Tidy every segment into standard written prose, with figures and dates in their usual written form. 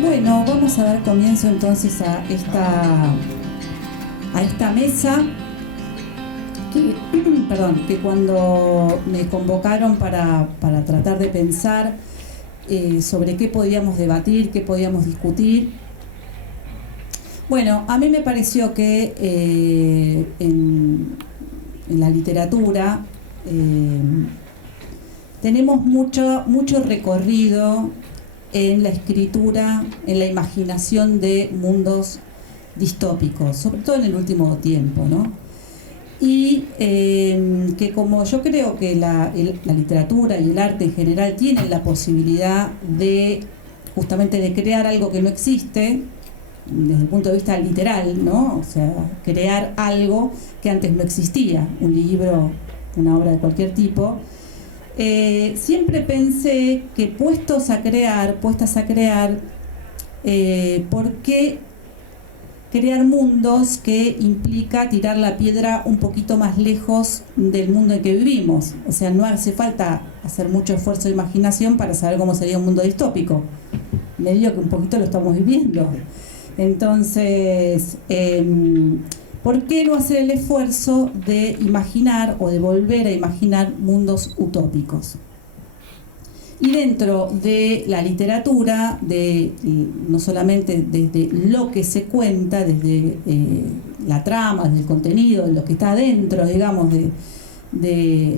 Bueno, vamos a dar comienzo entonces a esta mesa que cuando me convocaron para tratar de pensar sobre qué podíamos debatir, qué podíamos discutir. Bueno, a mí me pareció que en la literatura tenemos mucho recorrido en la escritura, en la imaginación de mundos distópicos, sobre todo en el último tiempo, ¿no? Y que como yo creo que la literatura y el arte en general tienen la posibilidad de justamente de crear algo que no existe, desde el punto de vista literal, ¿no? O sea, crear algo que antes no existía, un libro, una obra de cualquier tipo. Siempre pensé que puestas a crear, ¿por qué crear mundos que implica tirar la piedra un poquito más lejos del mundo en que vivimos? O sea, no hace falta hacer mucho esfuerzo de imaginación para saber cómo sería un mundo distópico. Medio que un poquito lo estamos viviendo. Entonces, ¿por qué no hacer el esfuerzo de imaginar o de volver a imaginar mundos utópicos? Y dentro de la literatura, no solamente desde lo que se cuenta, desde la trama, desde el contenido, de lo que está adentro, digamos,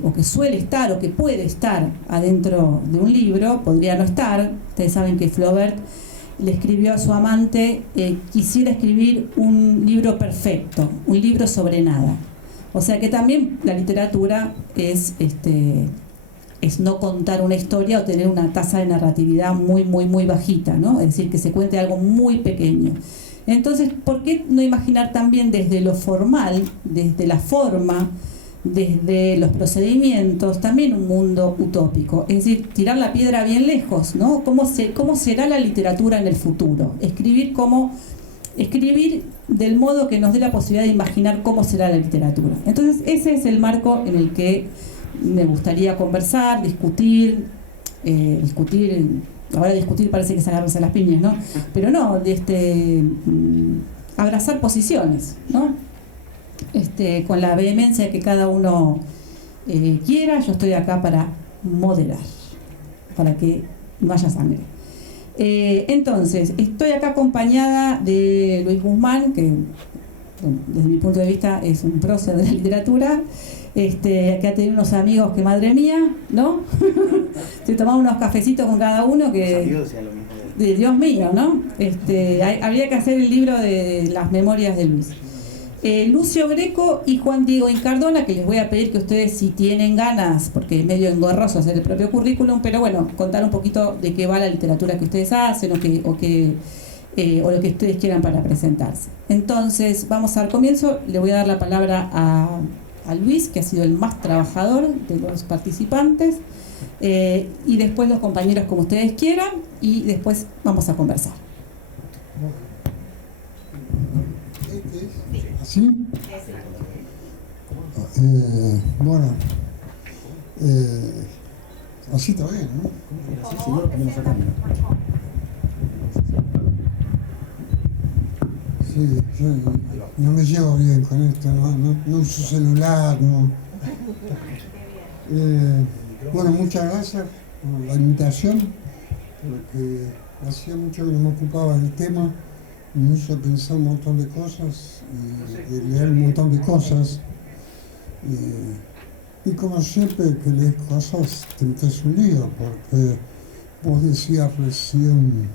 o que suele estar o que puede estar adentro de un libro, podría no estar. Ustedes saben que Flaubert le escribió a su amante, quisiera escribir un libro perfecto, un libro sobre nada. O sea que también la literatura es no contar una historia o tener una tasa de narratividad muy bajita, ¿no? Es decir, que se cuente algo muy pequeño. Entonces, ¿por qué no imaginar también desde lo formal, desde la forma, desde los procedimientos, también un mundo utópico? Es decir, tirar la piedra bien lejos, ¿no? ¿Cómo será la literatura en el futuro? Escribir del modo que nos dé la posibilidad de imaginar cómo será la literatura. Entonces, ese es el marco en el que me gustaría conversar, discutir. Ahora discutir parece que es agarrarse a las piñas, ¿no? Pero no, abrazar posiciones, ¿no? Con la vehemencia que cada uno quiera. Yo estoy acá para moderar, para que no haya sangre. Entonces, estoy acá acompañada de Luis Guzmán, que bueno, desde mi punto de vista es un prócer de la literatura, que ha tenido unos amigos que madre mía, ¿no? Se tomaba unos cafecitos con cada uno que... Dios mío, ¿no? Habría que hacer el libro de las memorias de Luis. Lucio Greco y Juan Diego Incardona, que les voy a pedir que ustedes, si tienen ganas, porque es medio engorroso hacer el propio currículum, pero bueno, contar un poquito de qué va la literatura que ustedes hacen o lo que ustedes quieran para presentarse. Entonces, vamos a dar comienzo. Le voy a dar la palabra a Luis, que ha sido el más trabajador de los participantes, y después los compañeros como ustedes quieran, y después vamos a conversar. ¿Sí? Bueno, así está bien, ¿no? Sí, lo ponemos acá. Sí, yo no me llevo bien con esto, no uso celular, no. Bueno, muchas gracias por la invitación, porque hacía mucho que no me ocupaba del tema. Me hizo pensar un montón de cosas, leer un montón de cosas, y como siempre que lees cosas te metes un lío, porque vos decías recién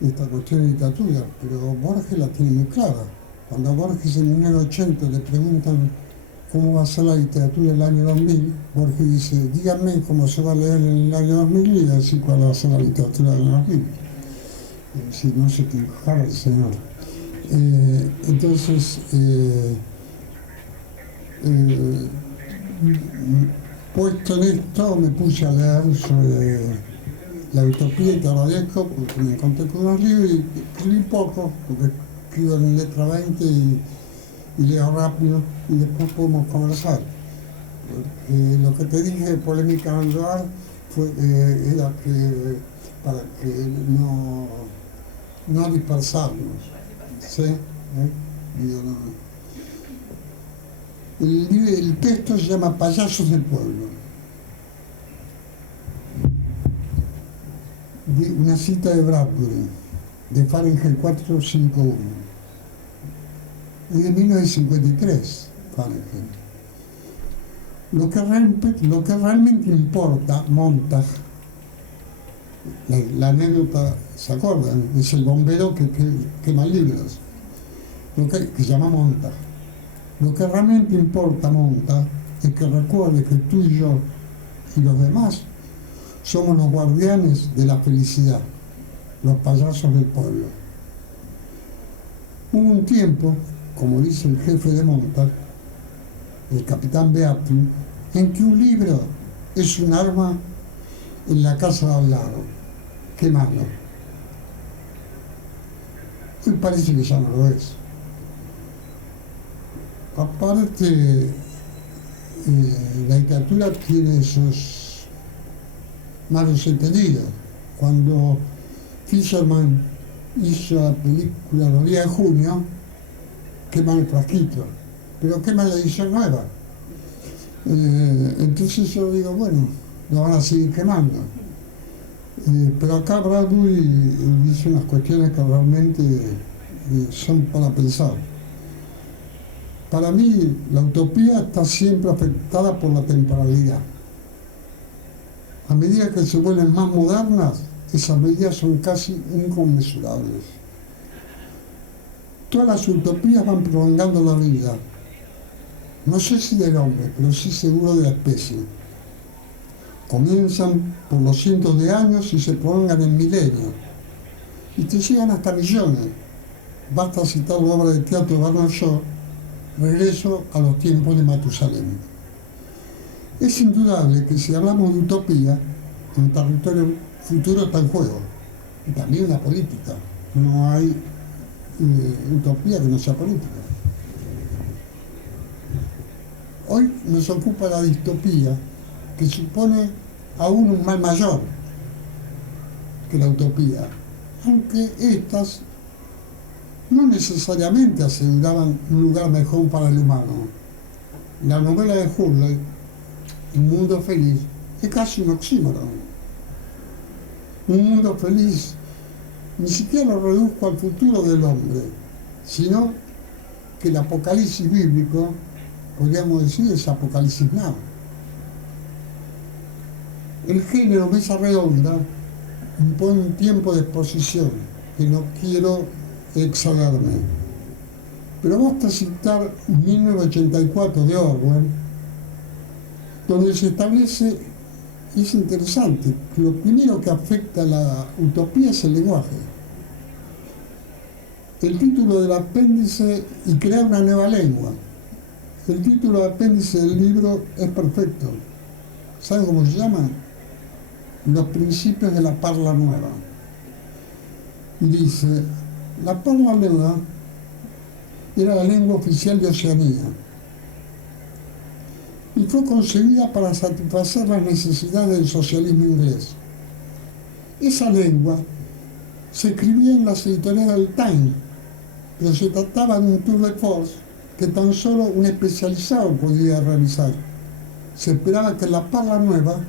esta cuestión de literatura, pero Borges la tiene muy clara. Cuando a Borges en 1980 le preguntan cómo va a ser la literatura en el año 2000, Borges dice, díganme cómo se va a leer en el año 2000 y decir cuál va a ser la literatura del 2000. Si no se equivocaba el señor. Entonces, puesto en esto, me puse a leer sobre la utopía y Taradesco, porque me encontré con unos libros y escribí poco, porque escribo en letra 20 y leo rápido y después podemos conversar. Lo que te dije de polémica en el lugar era que para que no no dispersarnos. ¿Sí? Digo, no. El texto se llama Payasos del Pueblo. Una cita de Bradbury, de Fahrenheit 451. Es de 1953, Fahrenheit. Lo que realmente importa, Montag, la anécdota, ¿se acuerdan? Es el bombero que quema libros, que se llama Montag. Lo que realmente importa, Montag, es que recuerde que tú y yo y los demás somos los guardianes de la felicidad, los payasos del pueblo. Hubo un tiempo, como dice el jefe de Montag, el capitán Beatty, en que un libro es un arma en la casa de al lado, quemando. Hoy parece que ya no lo es. Aparte, la literatura tiene esos malos entendidos. Cuando Fisherman hizo la película Los días de junio, queman el frasquito, pero queman la edición nueva. Entonces yo digo, bueno, lo van a seguir quemando. Pero acá Bradbury dice unas cuestiones que realmente son para pensar. Para mí, la utopía está siempre afectada por la temporalidad. A medida que se vuelven más modernas, esas medidas son casi inconmensurables. Todas las utopías van prolongando la vida. No sé si del hombre, pero sí seguro de la especie. Comienzan por los cientos de años y se prolongan en milenios. Y te llegan hasta millones. Basta citar la obra de teatro de Bernard Shaw, Regreso a los tiempos de Matusalén. Es indudable que si hablamos de utopía, un territorio futuro está en juego. Y también una política. No hay utopía que no sea política. Hoy nos ocupa la distopía, que supone aún un mal mayor que la utopía, aunque estas no necesariamente aseguraban un lugar mejor para el humano. La novela de Hurley, Un mundo feliz, es casi un oxímoron. Un mundo feliz ni siquiera lo reduzco al futuro del hombre, sino que el apocalipsis bíblico, podríamos decir, es Apocalipsis Now. El género Mesa Redonda impone un tiempo de exposición que no quiero exagerarme. Pero basta citar 1984 de Orwell, donde se establece, y es interesante, que lo primero que afecta a la utopía es el lenguaje. El título del apéndice, y crear una nueva lengua. El título del apéndice del libro es perfecto. ¿Saben cómo se llama? Los principios de la parla nueva. Y dice, la parla nueva era la lengua oficial de Oceanía y fue concebida para satisfacer las necesidades del socialismo inglés. Esa lengua se escribía en las editoriales del Times, pero se trataba de un tour de force que tan solo un especializado podía realizar. Se esperaba que la parla nueva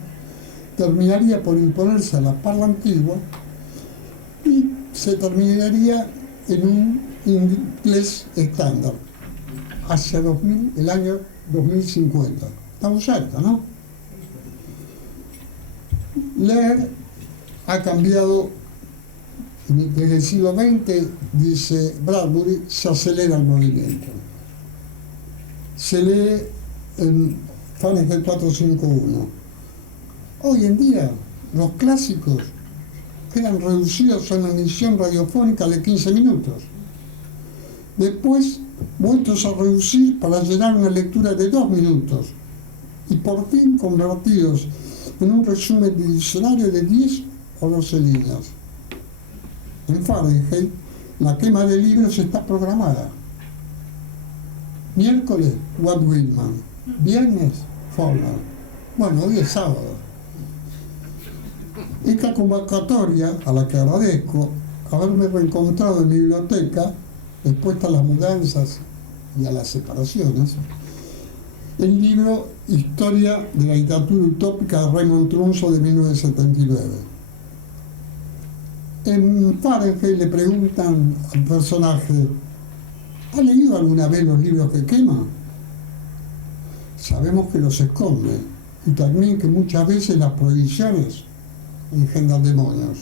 terminaría por imponerse a la parla antigua y se terminaría en un inglés estándar hacia el año 2050. Estamos cerca, ¿no? Leer ha cambiado desde el siglo XX, dice Bradbury, se acelera el movimiento. Se lee en Fahrenheit 451. Hoy en día, los clásicos quedan reducidos a una emisión radiofónica de 15 minutos. Después, vueltos a reducir para llenar una lectura de 2 minutos. Y por fin convertidos en un resumen de diccionario de 10 o 12 líneas. En Fahrenheit, la quema de libros está programada. Miércoles, Walt Whitman. Viernes, Faulkner. Bueno, hoy es sábado. Esta convocatoria, a la que agradezco, haberme reencontrado en mi biblioteca, expuesta a las mudanzas y a las separaciones, el libro Historia de la literatura utópica de Raymond Trunzo de 1979. En Fahrenheit le preguntan al personaje: ¿ha leído alguna vez los libros que quema? Sabemos que los esconde y también que muchas veces las prohibiciones engendran demonios.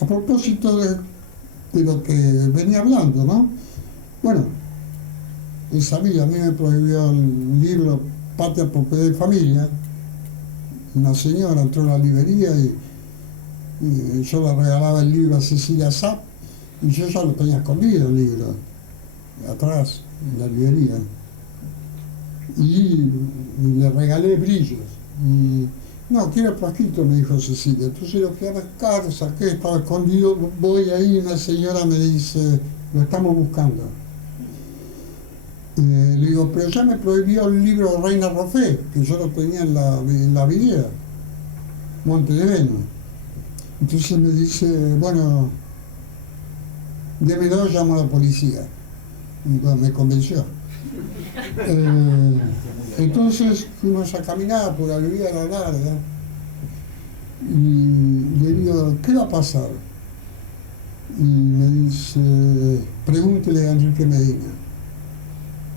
A propósito de lo que venía hablando, ¿no? Bueno, esa amiga a mí me prohibió el libro Patria, Propiedad y Familia. Una señora entró a la librería y yo le regalaba el libro a Cecilia Sapp y yo ya lo tenía escondido el libro, atrás, en la librería. Y le regalé brillos. No, quiero frasquito, me dijo Cecilia. Entonces lo fui a buscar, saqué, estaba escondido, voy ahí y una señora me dice: lo estamos buscando. Le digo: pero ya me prohibió el libro de Reina Roffé, que yo lo tenía en la vidriera, Monte de Venus. Entonces me dice: bueno, démelo, llamo a la policía. Entonces me convenció. Entonces fuimos a caminar por la vía de la larga y le digo: ¿qué va a pasar? Y me dice: pregúntele a Enrique Medina.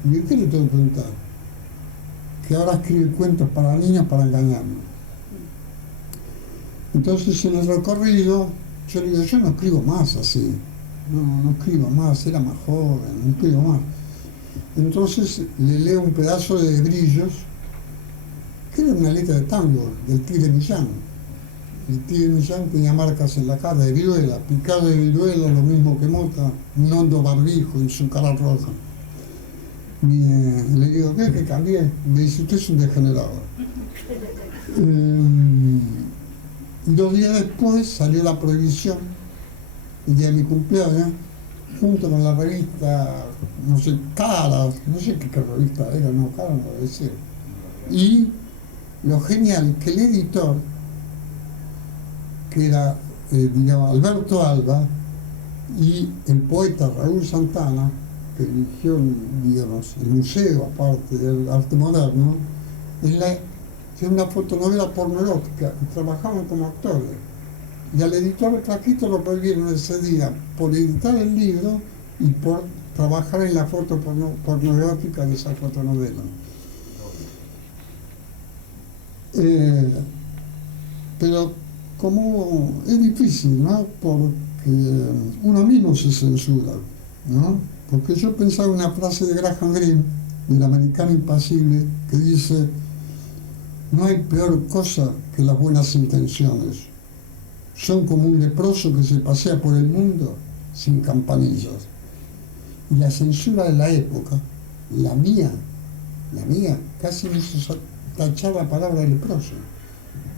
Y yo: ¿qué le tengo que preguntar? Que ahora escribe cuentos para niños para engañarnos. Entonces en el recorrido yo le digo: yo no escribo más así, no escribo más, era más joven, no escribo más. Entonces le leo un pedazo de Brillos, que era una letra de tango del Tigre Millán. El Tigre Millán tenía marcas en la cara de viruela, picado de viruela, lo mismo que Mota, un hondo barbijo y su cara roja. Le digo: ¿qué? Que cambié. Me dice: usted es un degenerado. 2 días después salió La Prohibición, el día de mi cumpleaños, junto con la revista, no sé, Caras, no sé qué revista era, no, Caras no debe ser. Y lo genial, que el editor, que era, digamos, Alberto Alba, y el poeta Raúl Santana, que dirigió, digamos, el museo, aparte del arte moderno, es una fotonovela pornográfica, y trabajaban como actores. Y al editor de Flaquito lo prohibieron ese día por editar el libro y por trabajar en la foto pornográfica de esa fotonovela. Pero como es difícil, ¿no? Porque uno mismo se censura, ¿no? Porque yo pensaba en una frase de Graham Greene, del Americano Impasible, que dice: no hay peor cosa que las buenas intenciones. Son como un leproso que se pasea por el mundo sin campanillas. Y la censura de la época, la mía, casi me hizo tachar la palabra leproso.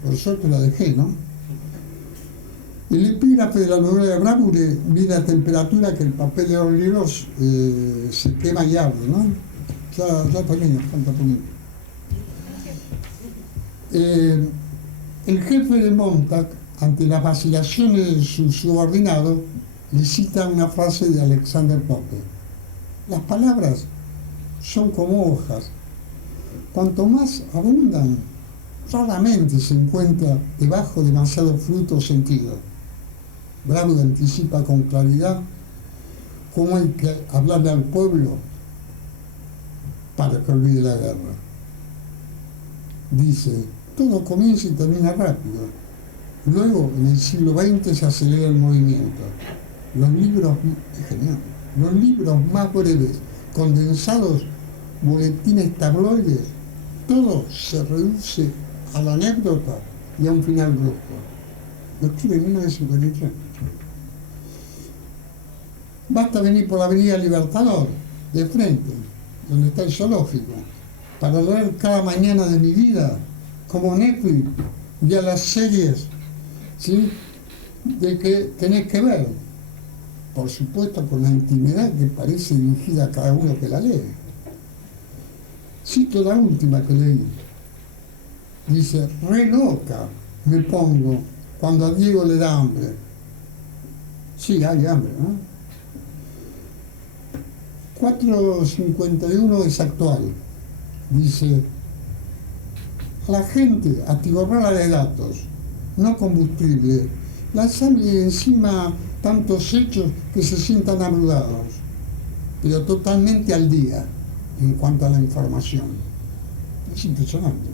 Por suerte la dejé, ¿no? El epígrafe de la novela de Bradbury mide a temperatura que el papel de los libros se quema y arde, ¿no? Ya termino, falta poquito. El jefe de Montag, ante las vacilaciones de su subordinado, le cita una frase de Alexander Pope: las palabras son como hojas, cuanto más abundan, raramente se encuentra debajo demasiado fruto o sentido. Bravo anticipa con claridad cómo hay que hablarle al pueblo para que olvide la guerra. Dice: todo comienza y termina rápido. Luego, en el siglo XX se acelera el movimiento. Los libros, es genial, los libros más breves, condensados, boletines tabloides, todo se reduce a la anécdota y a un final brusco. Lo escribe en 1953. Basta venir por la avenida Libertador, de frente, donde está el zoológico, para leer cada mañana de mi vida, como Netflix, ya las series, ¿sí?, de que tenés que ver, por supuesto con la intimidad que parece dirigida a cada uno que la lee. Cito la última que leí. Dice: re loca me pongo cuando a Diego le da hambre. Sí, hay hambre, ¿no? 451 es actual. Dice, a la gente atiborrada de datos, no combustible, lanzarle encima tantos hechos que se sientan abrumados, pero totalmente al día en cuanto a la información. Es impresionante.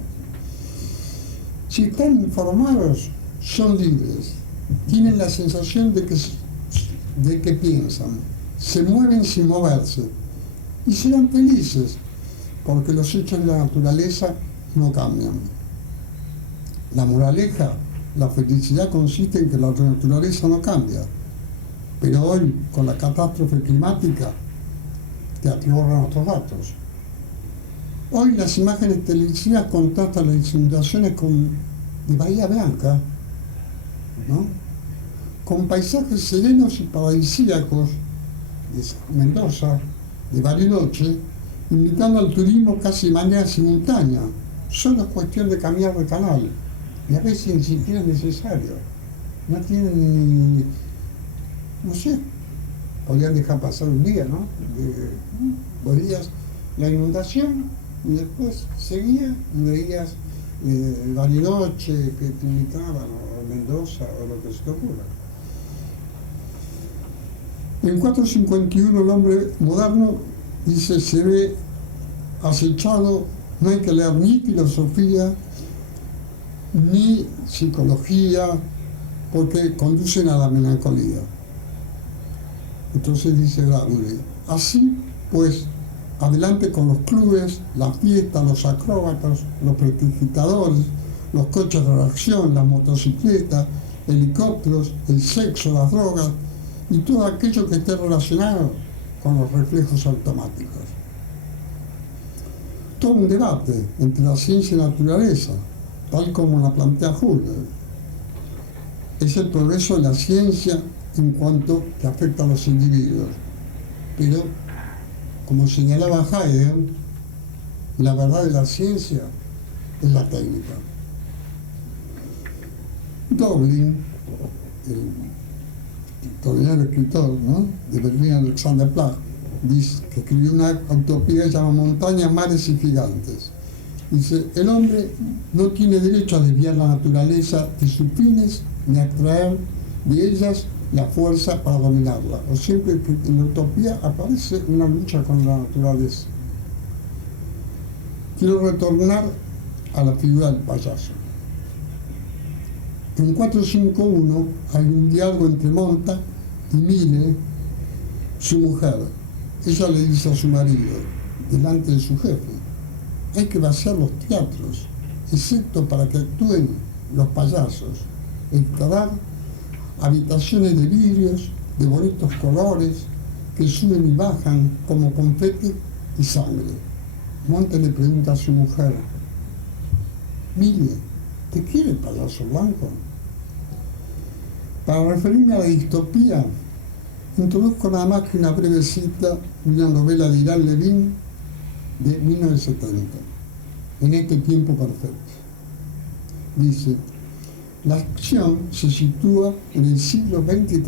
Si están informados, son libres, tienen la sensación de que piensan, se mueven sin moverse y serán felices, porque los hechos de la naturaleza no cambian. La moraleja, la felicidad consiste en que la naturaleza no cambia, pero hoy, con la catástrofe climática, te atiborran otros datos. Hoy las imágenes televisivas contrastan las inundaciones de Bahía Blanca, ¿no?, con paisajes serenos y paradisíacos de Mendoza, de Bariloche, invitando al turismo casi de manera simultánea. Solo es cuestión de cambiar de canal, y a veces ni siquiera es necesario. No tienen ni, no sé, podrían dejar pasar un día, ¿no? Veías la inundación y después seguía y veías Bariloche que te invitaban, o Mendoza, o lo que se te ocurra. En 451 el hombre moderno, dice, se ve acechado, no hay que leer ni filosofía, ni psicología, porque conducen a la melancolía. Entonces dice Bradbury, así pues, adelante con los clubes, las fiestas, los acróbatas, los prestidigitadores, los coches de reacción, las motocicletas, helicópteros, el sexo, las drogas y todo aquello que esté relacionado con los reflejos automáticos. Todo un debate entre la ciencia y la naturaleza, tal como la plantea Husserl. Es el progreso de la ciencia en cuanto que afecta a los individuos. Pero, como señalaba Heidegger, la verdad de la ciencia es la técnica. Doblin, el extraordinario escritor, ¿no?, de Berlín, Alexander Plath, dice que escribió una utopía que se llama Montañas, Mares y Gigantes. Dice, el hombre no tiene derecho a desviar la naturaleza de sus fines ni a extraer de ellas la fuerza para dominarla. O siempre que en la utopía aparece una lucha con la naturaleza. Quiero retornar a la figura del payaso. En 451 hay un diálogo entre Montag y Mille, su mujer. Ella le dice a su marido, delante de su jefe, hay que vaciar los teatros, excepto para que actúen los payasos, instalar habitaciones de vidrios, de bonitos colores, que suben y bajan como confeti y sangre. Monte le pregunta a su mujer, Mille, ¿te quiere el payaso blanco? Para referirme a la distopía, introduzco nada más que una breve cita de una novela de Ilan Levin de 1970, En este tiempo perfecto. Dice, la acción se sitúa en el siglo XXIII,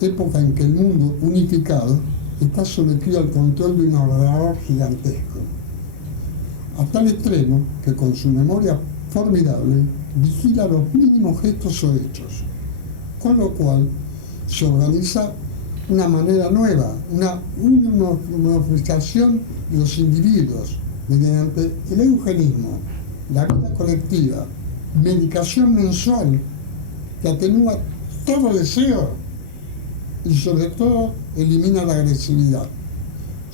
época en que el mundo unificado está sometido al control de un ordenador gigantesco, a tal extremo que con su memoria formidable vigila los mínimos gestos o hechos, con lo cual se organiza una manera nueva, una unificación de los individuos mediante el eugenismo, la vida colectiva, medicación mensual que atenúa todo deseo y sobre todo elimina la agresividad.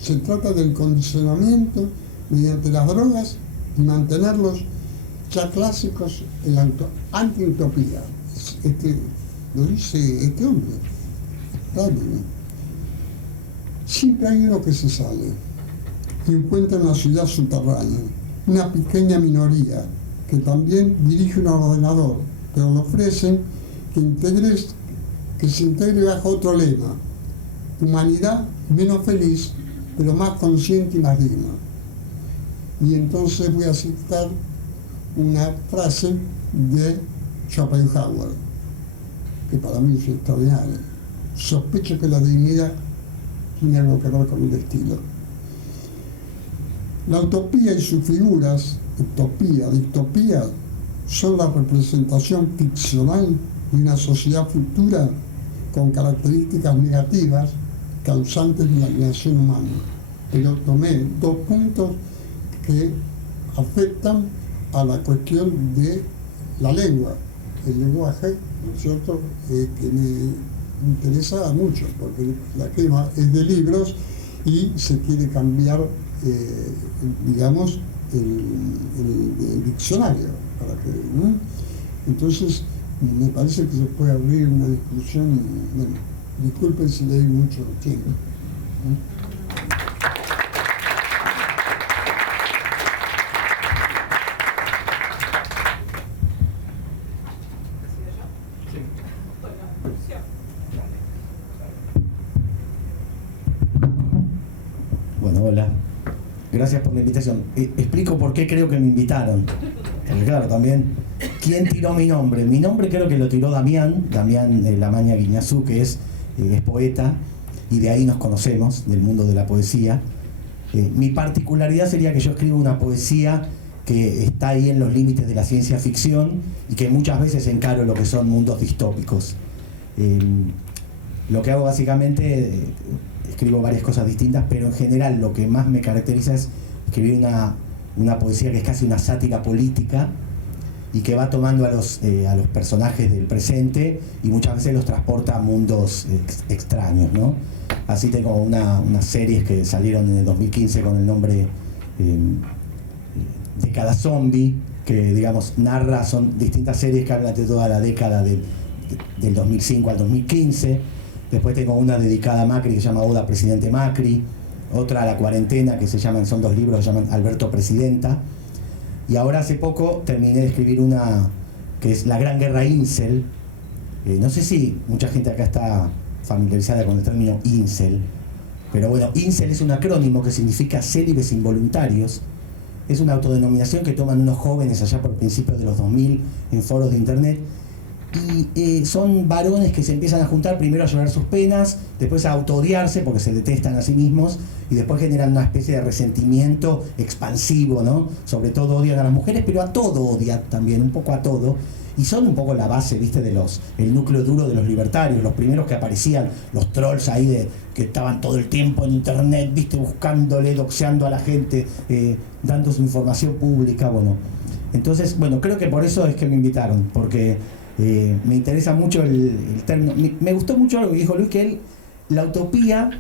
Se trata del condicionamiento mediante las drogas y mantenerlos ya clásicos en la anti-utopía. Lo dice este hombre. Siempre hay uno que se sale y encuentra una ciudad subterránea, una pequeña minoría que también dirige un ordenador, pero le ofrecen que se integre bajo otro lema: humanidad menos feliz, pero más consciente y más digna. Y entonces voy a citar una frase de Schopenhauer, que para mí es extraordinaria. sospecho que la dignidad tiene algo que ver con el estilo. La utopía y sus figuras, utopía, distopía, son la representación ficcional de una sociedad futura con características negativas causantes de la alienación humana. Pero tomé 2 puntos que afectan a la cuestión de la lengua, el lenguaje, ¿no es cierto?, que me interesa mucho, porque la quema es de libros y se quiere cambiar, digamos, el diccionario, para que, ¿no? Entonces, me parece que se puede abrir una discusión. Bueno, disculpen si le doy mucho tiempo, ¿no? Bueno, hola. Gracias por la invitación. Explico por qué creo que me invitaron. Porque claro, también, ¿quién tiró mi nombre? Mi nombre creo que lo tiró Damián Lamaña Guiñazú, que es poeta, y de ahí nos conocemos, del mundo de la poesía. Mi particularidad sería que yo escribo una poesía que está ahí en los límites de la ciencia ficción y que muchas veces encaro lo que son mundos distópicos. Lo que hago básicamente, escribo varias cosas distintas, pero en general lo que más me caracteriza es escribir una poesía que es casi una sátira política y que va tomando a los personajes del presente y muchas veces los transporta a mundos extraños, ¿no? Así tengo unas series que salieron en el 2015 con el nombre de cada zombie, que digamos narra, son distintas series que hablan de toda la década del 2005 al 2015. Después tengo una dedicada a Macri que se llama Oda a Presidente Macri, otra a la cuarentena que son 2 libros que se llaman Alberto Presidenta, y ahora hace poco terminé de escribir una que es La Gran Guerra Incel. No sé si mucha gente acá está familiarizada con el término incel, pero bueno, incel es un acrónimo que significa célibes involuntarios. Es una autodenominación que toman unos jóvenes allá por principios de los 2000 en foros de internet. Y son varones que se empiezan a juntar primero a llorar sus penas, después a autoodiarse porque se detestan a sí mismos y después generan una especie de resentimiento expansivo, ¿no? Sobre todo odian a las mujeres, pero a todo odian también, un poco a todo. Y son un poco la base, ¿viste? El núcleo duro de los libertarios, los primeros que aparecían, los trolls ahí que estaban todo el tiempo en internet, ¿viste? Buscándole, doxeando a la gente, dando su información pública, bueno. Entonces, bueno, creo que por eso es que me invitaron, porque me interesa mucho el término. Me gustó mucho algo que dijo Luis, que la utopía,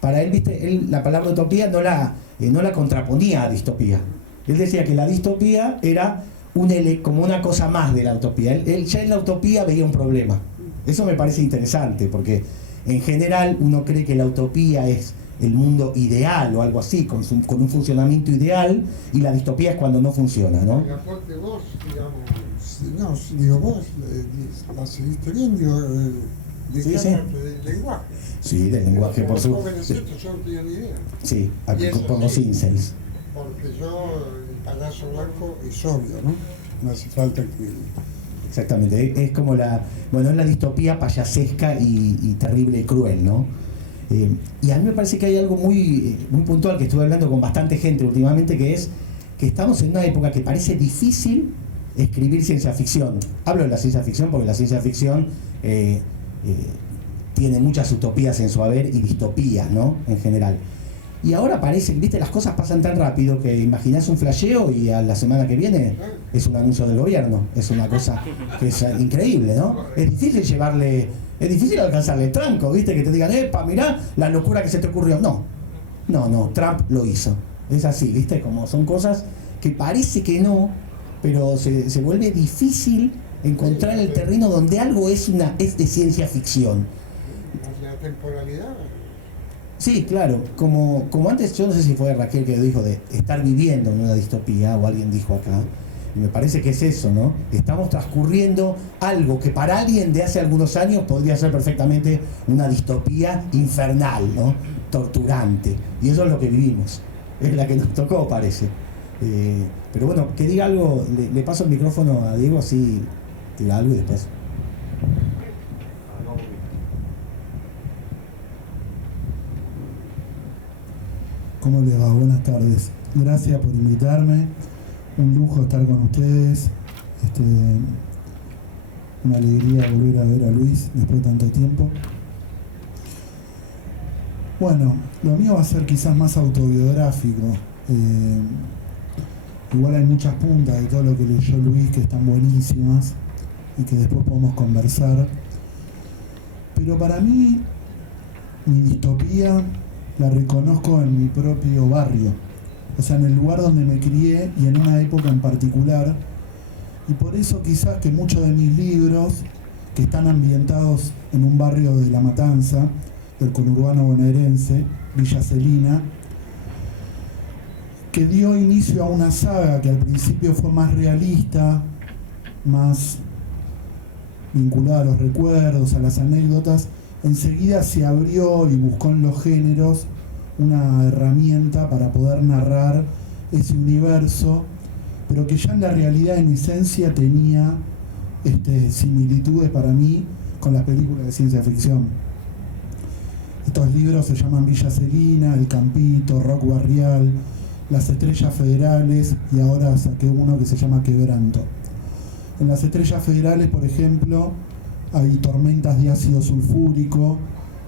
para él, ¿viste? La palabra utopía no la contraponía a distopía. Él decía que la distopía era como una cosa más de la utopía. Él ya en la utopía veía un problema. Eso me parece interesante, porque en general uno cree que la utopía es el mundo ideal o algo así, con un funcionamiento ideal, y la distopía es cuando no funciona, ¿no? Y aparte vos, digamos, vos la seguiste bien, sí. Del lenguaje. Sí, del lenguaje, por supuesto. Yo no tenía ni idea. Sí, por los incels. Porque el payaso blanco es obvio, ¿no? No hace falta que... Exactamente, es como es la distopía payasesca y terrible y cruel, ¿no? Y a mí me parece que hay algo muy puntual que estuve hablando con bastante gente últimamente, que es que estamos en una época que parece difícil escribir ciencia ficción. Hablo de la ciencia ficción porque la ciencia ficción tiene muchas utopías en su haber y distopías, ¿no? En general. Y ahora parecen, ¿viste? Las cosas pasan tan rápido que imaginás un flasheo y a la semana que viene es un anuncio del gobierno. Es una cosa que es increíble, ¿no? Es difícil alcanzarle el tranco, ¿viste? Que te digan, mirá la locura que se te ocurrió. No, Trump lo hizo. Es así, ¿viste? Como son cosas que parece que no, pero se vuelve difícil encontrar el terreno donde algo es de ciencia ficción. La temporalidad. Sí, claro, como antes, yo no sé si fue Raquel que dijo de estar viviendo en una distopía, o alguien dijo acá, y me parece que es eso, ¿no? Estamos transcurriendo algo que para alguien de hace algunos años podría ser perfectamente una distopía infernal, ¿no? Torturante, y eso es lo que vivimos, es la que nos tocó, parece. Pero bueno, que diga algo, le paso el micrófono a Diego, así tira algo y después. ¿Cómo les va? Buenas tardes. Gracias por invitarme. Un lujo estar con ustedes. Una alegría volver a ver a Luis después de tanto tiempo. Bueno, lo mío va a ser quizás más autobiográfico. Igual hay muchas puntas de todo lo que leyó Luis que están buenísimas y que después podemos conversar. Pero para mí, mi distopía la reconozco en mi propio barrio, o sea, en el lugar donde me crié y en una época en particular. Y por eso quizás que muchos de mis libros, que están ambientados en un barrio de La Matanza, del conurbano bonaerense, Villa Celina, que dio inicio a una saga que al principio fue más realista, más vinculada a los recuerdos, a las anécdotas, enseguida se abrió y buscó en los géneros una herramienta para poder narrar ese universo, pero que ya en la realidad, en esencia, tenía similitudes para mí con las películas de ciencia ficción. Estos libros se llaman Villa Celina, El Campito, Rock Barrial, Las Estrellas Federales, y ahora saqué uno que se llama Quebranto. En Las Estrellas Federales, por ejemplo, hay tormentas de ácido sulfúrico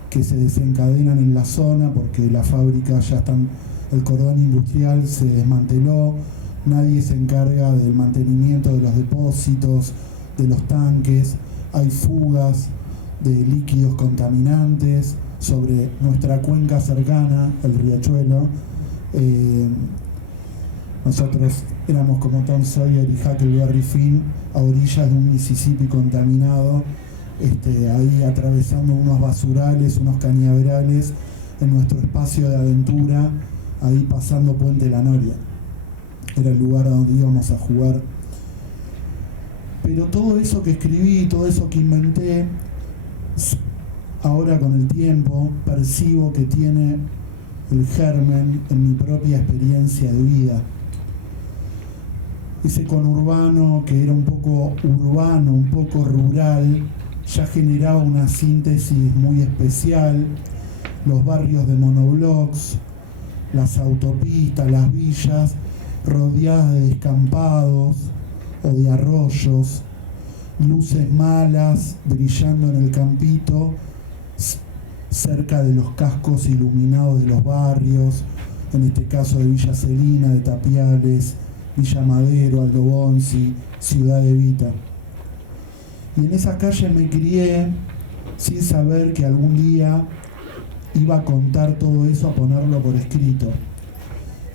que se desencadenan en la zona porque la fábrica ya están, el cordón industrial se desmanteló, nadie se encarga del mantenimiento de los depósitos, de los tanques, hay fugas de líquidos contaminantes sobre nuestra cuenca cercana, el riachuelo. Nosotros éramos como Tom Sawyer y Huckleberry Finn a orillas de un Mississippi contaminado, ahí atravesando unos basurales, unos cañaverales, en nuestro espacio de aventura, ahí pasando Puente La Noria. Era el lugar a donde íbamos a jugar. Pero todo eso que escribí, todo eso que inventé, ahora con el tiempo percibo que tiene el germen en mi propia experiencia de vida. Ese conurbano que era un poco urbano, un poco rural, ya generaba una síntesis muy especial. Los barrios de monoblocks, las autopistas, las villas, rodeadas de descampados o de arroyos, luces malas brillando en el campito, cerca de los cascos iluminados de los barrios, en este caso de Villa Celina, de Tapiales, Villa Madero, Aldo Bonzi, Ciudad Evita. Y en esa calle me crié sin saber que algún día iba a contar todo eso, a ponerlo por escrito.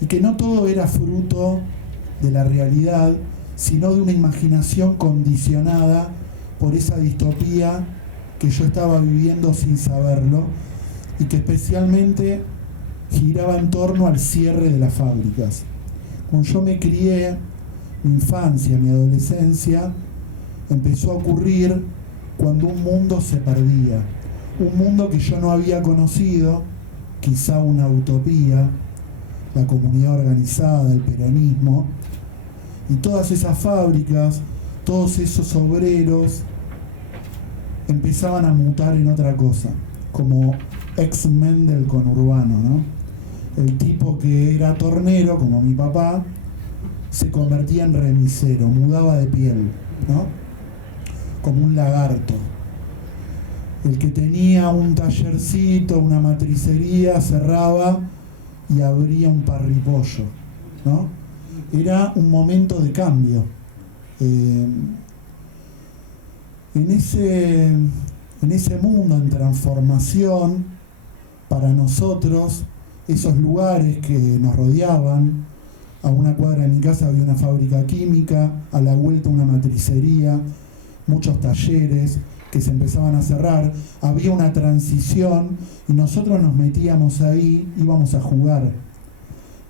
Y que no todo era fruto de la realidad, sino de una imaginación condicionada por esa distopía que yo estaba viviendo sin saberlo, y que especialmente giraba en torno al cierre de las fábricas. Cuando yo me crié, mi infancia, mi adolescencia, empezó a ocurrir cuando un mundo se perdía, un mundo que yo no había conocido, quizá una utopía, la comunidad organizada, el peronismo, y todas esas fábricas, todos esos obreros empezaban a mutar en otra cosa, como X-Men del conurbano, ¿no? El tipo que era tornero, como mi papá, se convertía en remisero, mudaba de piel, ¿no? Como un lagarto. El que tenía un tallercito, una matricería, cerraba y abría un parripollo, ¿no? Era un momento de cambio. En ese mundo en transformación, para nosotros, esos lugares que nos rodeaban, a una cuadra de mi casa había una fábrica química, a la vuelta una matricería, muchos talleres que se empezaban a cerrar, había una transición y nosotros nos metíamos ahí, íbamos a jugar.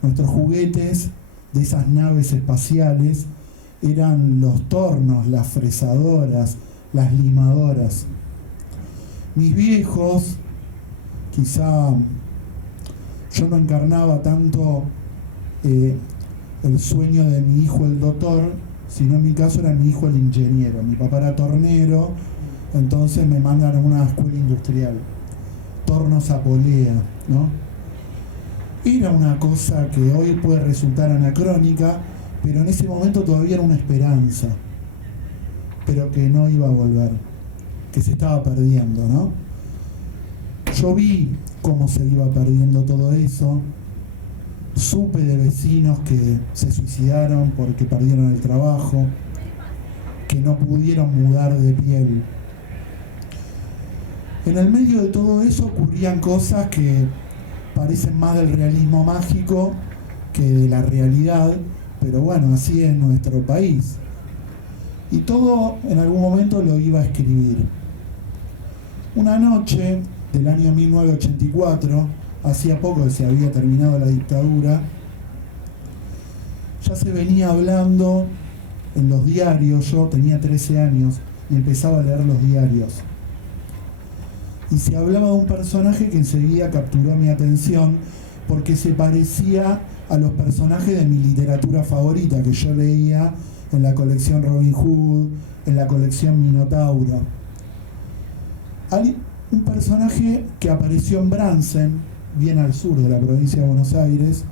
Nuestros juguetes de esas naves espaciales eran los tornos, las fresadoras, las limadoras. Mis viejos, quizá yo no encarnaba tanto el sueño de mi hijo el doctor, sino en mi caso era mi hijo el ingeniero. Mi papá era tornero, entonces me mandan a una escuela industrial, tornos a polea, ¿no? Era una cosa que hoy puede resultar anacrónica, pero en ese momento todavía era una esperanza, pero que no iba a volver, que se estaba perdiendo, ¿no? Yo vi cómo se iba perdiendo todo eso, supe de vecinos que se suicidaron porque perdieron el trabajo, que no pudieron mudar de piel. En el medio de todo eso ocurrían cosas que parecen más del realismo mágico que de la realidad, pero bueno, así es nuestro país. Y todo en algún momento lo iba a escribir. Una noche del año 1984, hacía poco que se había terminado la dictadura, ya se venía hablando en los diarios. Yo tenía 13 años y empezaba a leer los diarios. Y se hablaba de un personaje que enseguida capturó mi atención porque se parecía a los personajes de mi literatura favorita que yo leía en la colección Robin Hood, en la colección Minotauro. Hay un personaje que apareció en Brandsen, bien al sur de la provincia de Buenos Aires.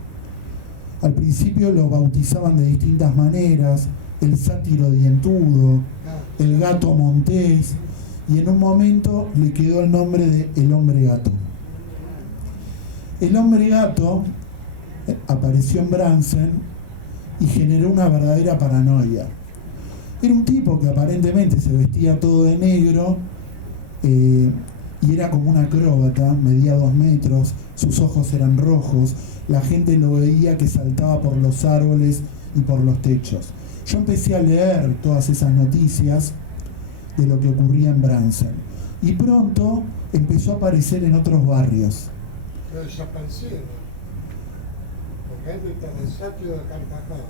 Al principio lo bautizaban de distintas maneras: el sátiro dientudo, el gato montés, y en un momento le quedó el nombre de el hombre gato. El hombre gato apareció en Brandsen y generó una verdadera paranoia. Era un tipo que aparentemente se vestía todo de negro y era como un acróbata, medía 2 metros, sus ojos eran rojos, la gente lo veía que saltaba por los árboles y por los techos. Yo empecé a leer todas esas noticias de lo que ocurría en Brandsen y pronto empezó a aparecer en otros barrios. Pero desaparecieron, porque antes está el sátiro de Cartagena.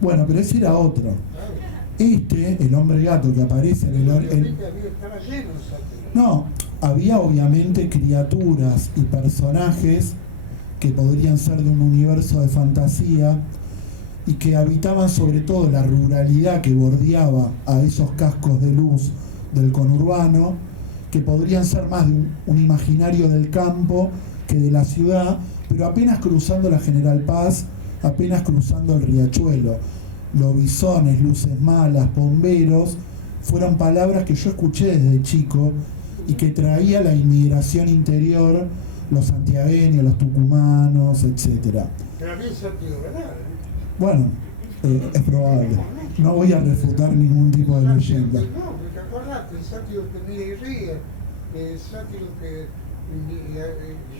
Bueno, pero ese era otro. Claro. El hombre gato que aparece en Estaba lleno de sátiro. No, había obviamente criaturas y personajes que podrían ser de un universo de fantasía y que habitaban sobre todo la ruralidad que bordeaba a esos cascos de luz del conurbano, que podrían ser más de un imaginario del campo que de la ciudad, pero apenas cruzando la General Paz, apenas cruzando el riachuelo. Lobisones, luces malas, bomberos, fueron palabras que yo escuché desde chico y que traía la inmigración interior, los santiagueños, los tucumanos, etc. Pero había sátiro, ¿verdad? Bueno, es probable. No voy a refutar ningún tipo de leyenda. No, porque acordate, el sátiro que mira y ríe, el sátiro que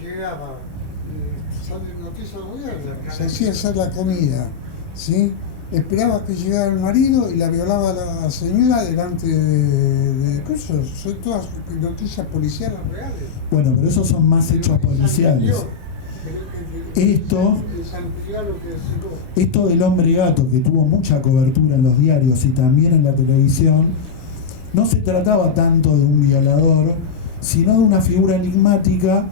llegaba, sale noticias del gobierno. Se hacía hacer la comida, ¿sí? Esperaba que llegara el marido y la violaba a la señora delante de cosas. Son todas noticias policiales reales. Bueno, pero esos son más hechos policiales. Esto del hombre gato, que tuvo mucha cobertura en los diarios y también en la televisión, no se trataba tanto de un violador, sino de una figura enigmática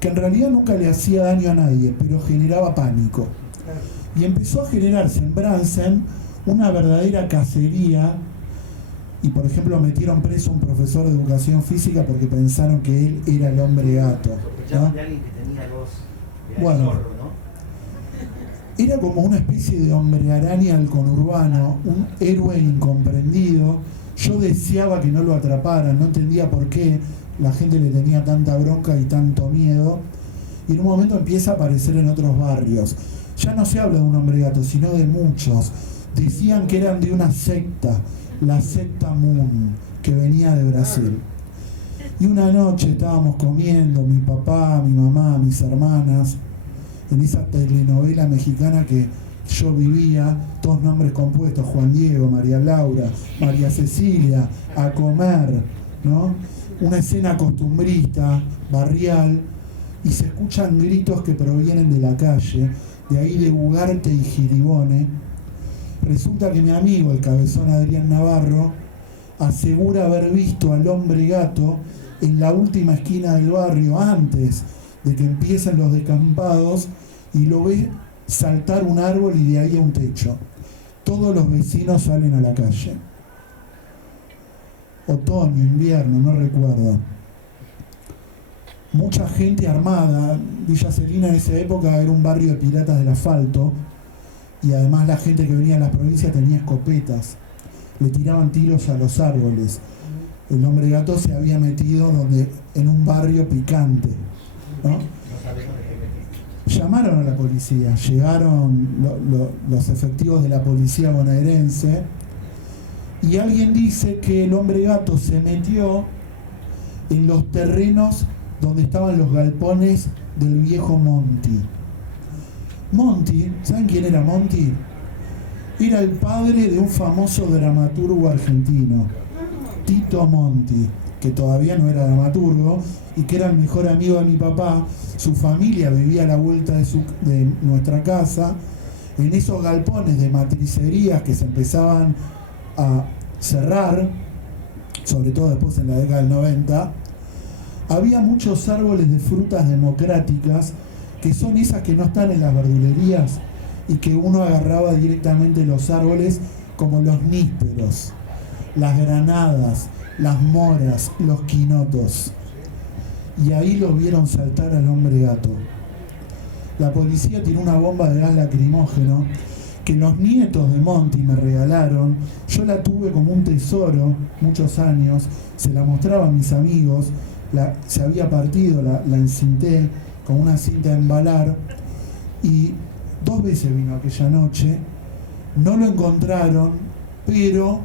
que en realidad nunca le hacía daño a nadie, pero generaba pánico. Y empezó a generarse en Brandsen una verdadera cacería, y por ejemplo metieron preso a un profesor de educación física porque pensaron que él era el hombre gato, ¿no? De alguien que tenía voz de Bueno, zorro, ¿no? era como una especie de hombre araña al conurbano, un héroe incomprendido. Yo deseaba que no lo atraparan, no entendía por qué la gente le tenía tanta bronca y tanto miedo. Y en un momento empieza a aparecer en otros barrios. Ya no se habla de un hombre gato, sino de muchos. Decían que eran de una secta, la secta Moon, que venía de Brasil. Y una noche estábamos comiendo, mi papá, mi mamá, mis hermanas, en esa telenovela mexicana que yo vivía, todos nombres compuestos: Juan Diego, María Laura, María Cecilia, a comer, ¿no? Una escena costumbrista, barrial, y se escuchan gritos que provienen de la calle, de ahí de Ugarte y Giribone. Resulta que mi amigo, el cabezón Adrián Navarro, asegura haber visto al hombre gato en la última esquina del barrio antes de que empiecen los descampados, y lo ve saltar un árbol y de ahí a un techo. Todos los vecinos salen a la calle. Otoño, invierno, no recuerdo. mucha gente armada. Villa Celina en esa época era un barrio de piratas del asfalto, y además la gente que venía de las provincias tenía escopetas, le tiraban tiros a los árboles. El hombre gato se había metido en un barrio picante, ¿no? Llamaron a la policía, llegaron los efectivos de la policía bonaerense, y alguien dice que el hombre gato se metió en los terrenos donde estaban los galpones del viejo Monti. Monti, ¿saben quién era Monti? Era el padre de un famoso dramaturgo argentino, Tito Monti, que todavía no era dramaturgo y que era el mejor amigo de mi papá. Su familia vivía a la vuelta de nuestra casa, en esos galpones de matricerías que se empezaban a cerrar, sobre todo después en la década del 90, había muchos árboles de frutas democráticas, que son esas que no están en las verdulerías y que uno agarraba directamente los árboles, como los nísperos, las granadas, las moras, los quinotos. Y ahí lo vieron saltar al hombre gato. La policía tiró una bomba de gas lacrimógeno que los nietos de Monti me regalaron. Yo la tuve como un tesoro muchos años, se la mostraba a mis amigos, se había partido, la encinté con una cinta de embalar, y 2 veces vino aquella noche, no lo encontraron, pero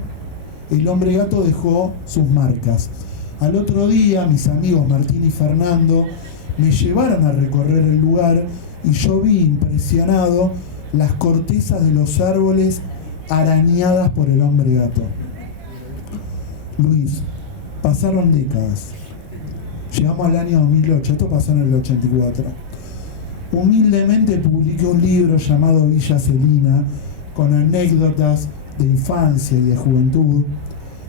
el hombre gato dejó sus marcas. Al otro día mis amigos Martín y Fernando me llevaron a recorrer el lugar y yo vi impresionado las cortezas de los árboles arañadas por el hombre gato. Luis, pasaron décadas. Llegamos al año 2008, esto pasó en el 84. Humildemente publiqué un libro llamado Villa Celina, con anécdotas de infancia y de juventud,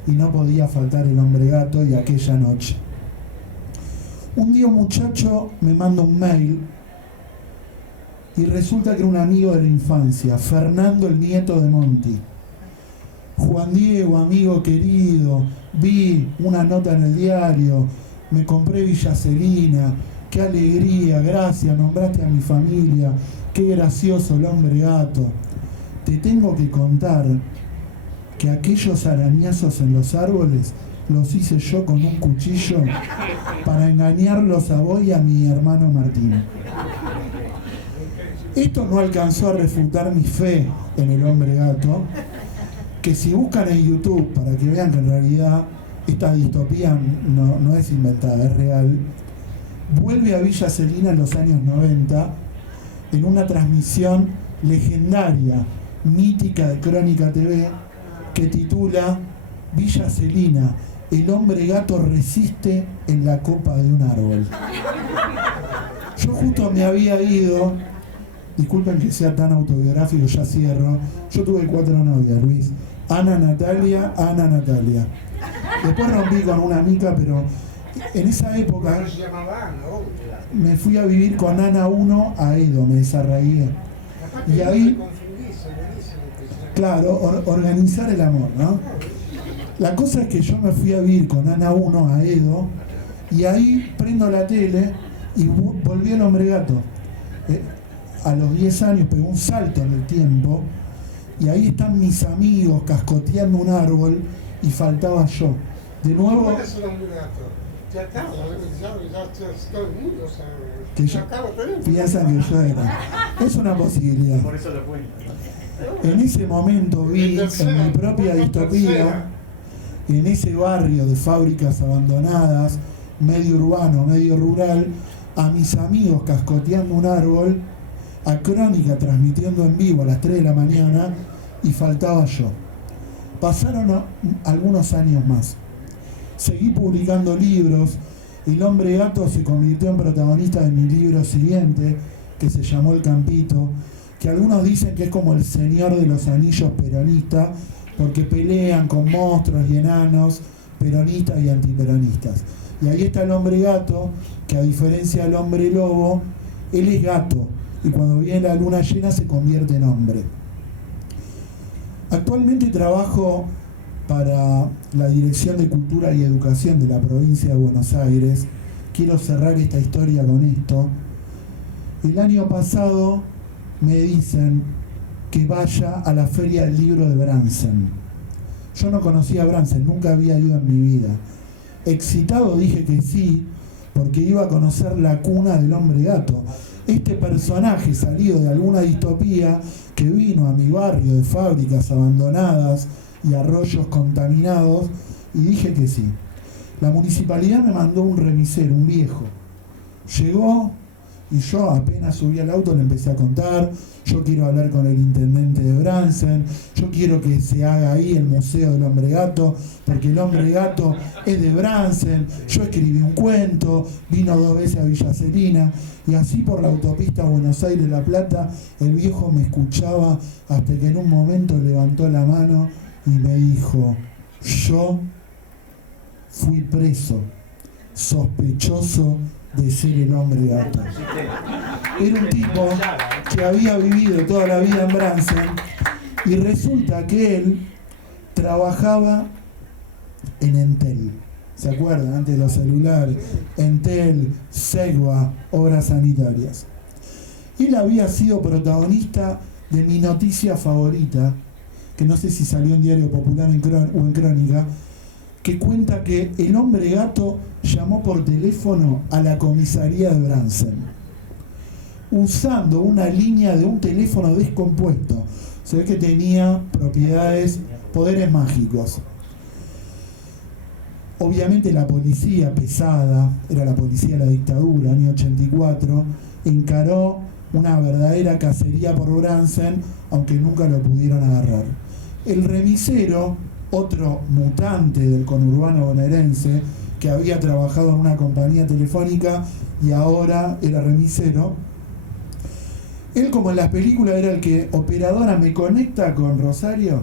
y no podía faltar el hombre gato y aquella noche. Un día un muchacho me manda un mail y resulta que era un amigo de la infancia, Fernando, el nieto de Monti. Juan Diego, amigo querido, vi una nota en el diario, me compré Villa Celina, qué alegría, gracias, nombraste a mi familia, qué gracioso el hombre gato. Te tengo que contar que aquellos arañazos en los árboles los hice yo con un cuchillo para engañarlos a vos y a mi hermano Martín. Esto no alcanzó a refutar mi fe en el hombre gato, que si buscan en YouTube para que vean que en realidad esta distopía no es inventada, es real, vuelve a Villa Celina en los años 90 en una transmisión legendaria, mítica de Crónica TV, que titula Villa Celina, el hombre gato resiste en la copa de un árbol. Yo justo me había ido, disculpen que sea tan autobiográfico, ya cierro, yo tuve 4 novias, Luis, Ana Natalia. Después rompí con una amiga, pero en esa época me fui a vivir con Ana 1 a Edo, me desarraigué. Y ahí, claro, organizar el amor, ¿no? La cosa es que yo me fui a vivir con Ana 1 a Edo, y ahí prendo la tele y volví al hombre gato. A los 10 años pegó un salto en el tiempo, y ahí están mis amigos cascoteando un árbol y faltaba yo. De nuevo... ¿Cómo es un hombre gato? Ya está, ya todo el mundo sabe. Que yo, piensan que yo era. Es una posibilidad. Por eso lo cuento. En ese momento vi en mi propia distopía, en ese barrio de fábricas abandonadas, medio urbano, medio rural, a mis amigos cascoteando un árbol, a Crónica transmitiendo en vivo a las 3 de la mañana, y faltaba yo. Pasaron algunos años más. Seguí publicando libros. El hombre gato se convirtió en protagonista de mi libro siguiente, que se llamó El Campito, que algunos dicen que es como el Señor de los Anillos peronista, porque pelean con monstruos y enanos, peronistas y antiperonistas. Y ahí está el hombre gato, que a diferencia del hombre lobo, él es gato, y cuando viene la luna llena se convierte en hombre. Actualmente trabajo para la Dirección de Cultura y Educación de la provincia de Buenos Aires, quiero cerrar esta historia con esto. El año pasado me dicen que vaya a la Feria del Libro de Bransen. Yo no conocía a Bransen, nunca había ido en mi vida. Excitado dije que sí, porque iba a conocer la cuna del hombre gato. Este personaje salido de alguna distopía que vino a mi barrio de fábricas abandonadas y arroyos contaminados, y dije que sí. La municipalidad me mandó un remisero, un viejo. Llegó y yo apenas subí al auto le empecé a contar: yo quiero hablar con el intendente de Bransen, yo quiero que se haga ahí el Museo del Hombre Gato, porque el Hombre Gato es de Bransen, yo escribí un cuento, vino 2 veces a Villa Celina, y así por la autopista Buenos Aires-La Plata, el viejo me escuchaba hasta que en un momento levantó la mano y me dijo: yo fui preso, sospechoso de ser el Hombre Gato. Era un tipo que había vivido toda la vida en Bransen, y resulta que él trabajaba en Entel. ¿Se acuerdan? Antes de los celulares, Entel, Segua, Obras Sanitarias. Él había sido protagonista de mi noticia favorita, que no sé si salió en Diario Popular o en Crónica, que cuenta que el Hombre Gato llamó por teléfono a la comisaría de Bransen, usando una línea de un teléfono descompuesto. Se ve que tenía propiedades, poderes mágicos. Obviamente la policía pesada, era la policía de la dictadura, año 84, encaró una verdadera cacería por Bransen, aunque nunca lo pudieron agarrar. El remisero, otro mutante del conurbano bonaerense, que había trabajado en una compañía telefónica y ahora era remisero, él, como en las películas era el que: operadora, me conecta con Rosario,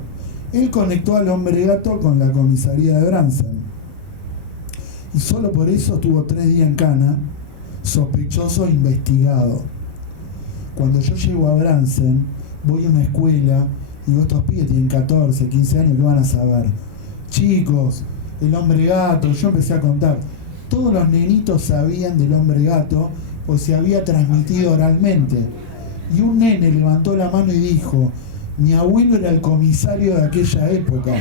él conectó al Hombre Gato con la comisaría de Bransen. Y solo por eso estuvo 3 días en cana, sospechoso e investigado. Cuando yo llego a Bransen, voy a una escuela y digo: estos pibes tienen 14, 15 años, ¿qué van a saber? Chicos, el Hombre Gato. Yo empecé a contar. Todos los nenitos sabían del Hombre Gato, pues se había transmitido oralmente. Y un nene levantó la mano y dijo: mi abuelo era el comisario de aquella época.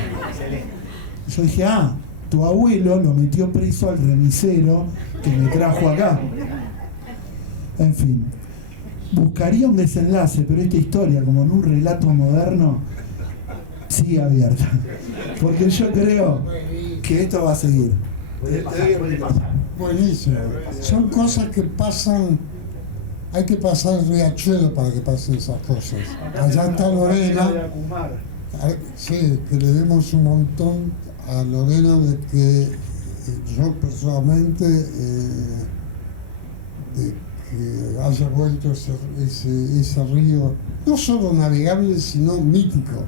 Yo dije: ah, tu abuelo lo metió preso al remisero que me trajo acá. En fin, buscaría un desenlace, pero esta historia, como en un relato moderno, sigue abierta. Porque yo creo que esto va a seguir. Puede pasar. Buenísimo. Son cosas que pasan. Hay que pasar el riachuelo para que pasen esas cosas. Allá está Lorena. Sí, que le demos un montón a Lorena de que yo personalmente de que haya vuelto ese río, no solo navegable, sino mítico,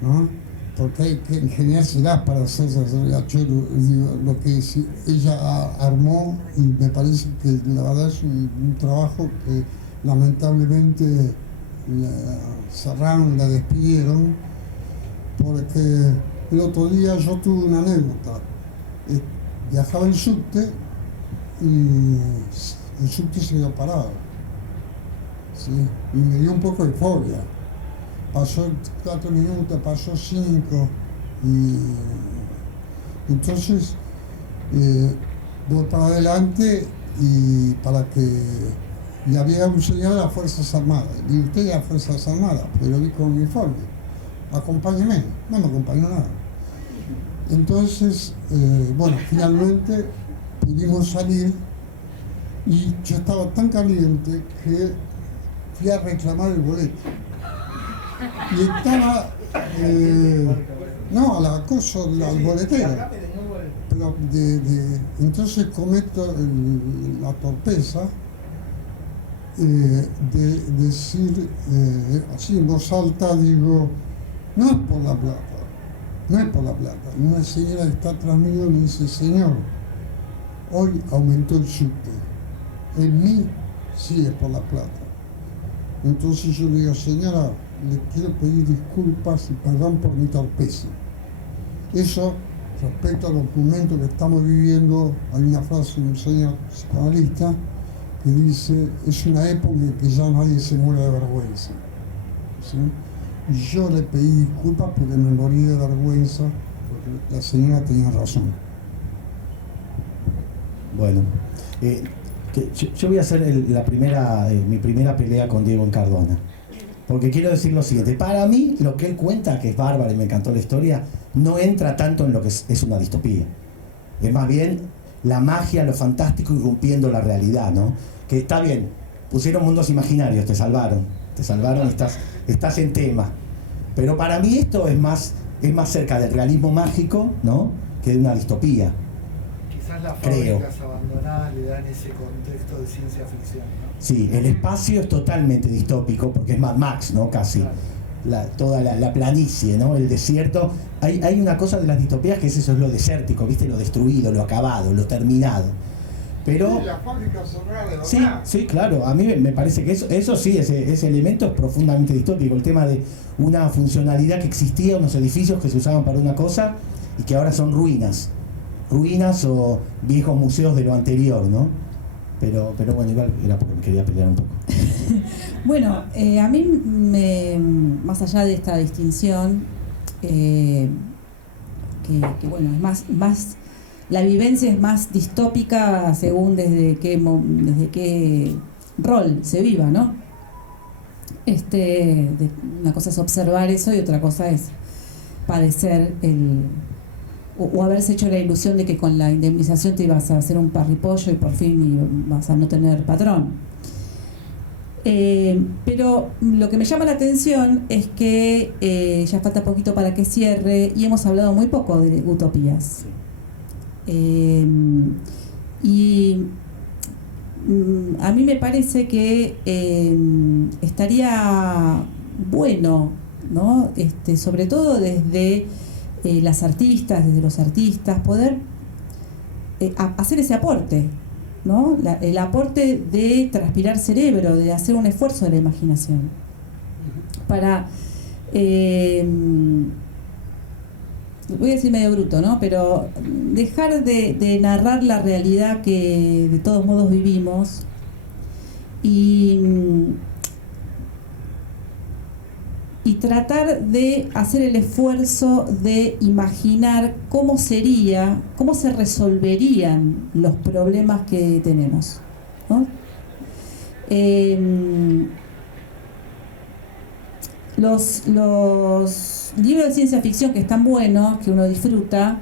¿no? Porque hay que ingeniárselas para hacer ese riachuelo. Lo que ella armó, y me parece que la verdad es un trabajo que lamentablemente la cerraron, la despidieron, porque el otro día yo tuve una anécdota. Viajaba en subte y el subte se quedó parado, ¿sí? Y me dio un poco de fobia. Pasó 4 minutos, pasó 5, y entonces voy para adelante y había un señor de las Fuerzas Armadas. Y usted de las Fuerzas Armadas, pero vi con uniforme. Acompáñeme. No me acompañó nada. Entonces, bueno, finalmente pudimos salir y yo estaba tan caliente que fui a reclamar el boleto. Y estaba, no, al acoso al boletero. Pero entonces cometo la torpeza de decir, así en voz alta, digo: no es por la plata, no es por la plata. Y una señora que está atrás mío me dice: señor, hoy aumentó el subte, en mí sí es por la plata. Entonces yo le digo: señora, le quiero pedir disculpas y perdón por mi torpeza. Eso respecto a los momentos que estamos viviendo, hay una frase de un señor psicoanalista que dice, es una época en que ya nadie se muere de vergüenza. ¿Sí? Y yo le pedí disculpas porque me morí de vergüenza, porque la señora tenía razón. Bueno, yo voy a hacer mi primera pelea con Diego en Cardona. Porque quiero decir lo siguiente, para mí lo que él cuenta, que es bárbaro y me encantó la historia, no entra tanto en lo que es una distopía. Es más bien la magia, lo fantástico irrumpiendo la realidad, ¿no? Que está bien, pusieron mundos imaginarios, te salvaron, estás en tema. Pero para mí esto es más cerca del realismo mágico, ¿no? Que de una distopía. Quizás las Creo. fábricas abandonadas le dan ese contexto de ciencia ficción, ¿no? Sí, el espacio es totalmente distópico, porque es Mad Max, ¿no? Casi. Claro. Toda la planicie, ¿no? El desierto. Hay una cosa de las distopías que es eso, es lo desértico, ¿viste? Lo destruido, lo acabado, lo terminado. Pero... la fábrica cerrada de Sí, sí, claro. A mí me parece que eso sí, ese elemento es profundamente distópico. El tema de una funcionalidad que existía, unos edificios que se usaban para una cosa y que ahora son ruinas. Ruinas o viejos museos de lo anterior, ¿no? Pero bueno, igual era porque me quería pelear un poco. Bueno, a mí, más allá de esta distinción, que bueno, es más la vivencia es más distópica según desde qué rol se viva, ¿no? Una cosa es observar eso y otra cosa es padecer o haberse hecho la ilusión de que con la indemnización te ibas a hacer un parripollo y por fin vas a no tener patrón. Pero lo que me llama la atención es que ya falta poquito para que cierre y hemos hablado muy poco de utopías. Y a mí me parece que estaría bueno, ¿no? Sobre todo desde las artistas, desde los artistas, poder hacer ese aporte, ¿no? El aporte de transpirar cerebro, de hacer un esfuerzo de la imaginación para voy a decir medio bruto, ¿no? Pero dejar de narrar la realidad que de todos modos vivimos y tratar de hacer el esfuerzo de imaginar cómo se resolverían los problemas que tenemos, ¿no? Los libros de ciencia ficción que están buenos, que uno disfruta,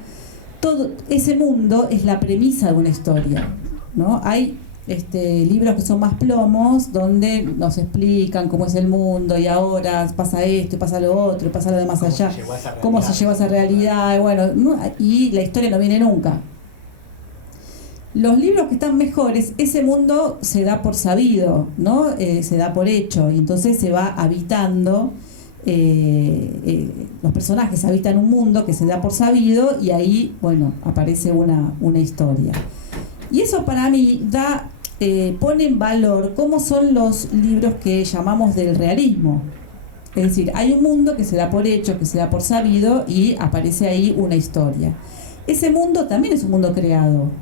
todo ese mundo es la premisa de una historia, ¿no? Hay libros que son más plomos, donde nos explican cómo es el mundo y ahora pasa esto, y pasa lo otro, y pasa lo de más allá, cómo se lleva a esa realidad, y bueno, y la historia no viene nunca. Los libros que están mejores, ese mundo se da por sabido, ¿no? Se da por hecho, y entonces se va habitando. Los personajes habitan un mundo que se da por sabido y ahí, bueno, aparece una historia. Y eso para mí pone en valor cómo son los libros que llamamos del realismo. Es decir, hay un mundo que se da por hecho, que se da por sabido y aparece ahí una historia. Ese mundo también es un mundo creado,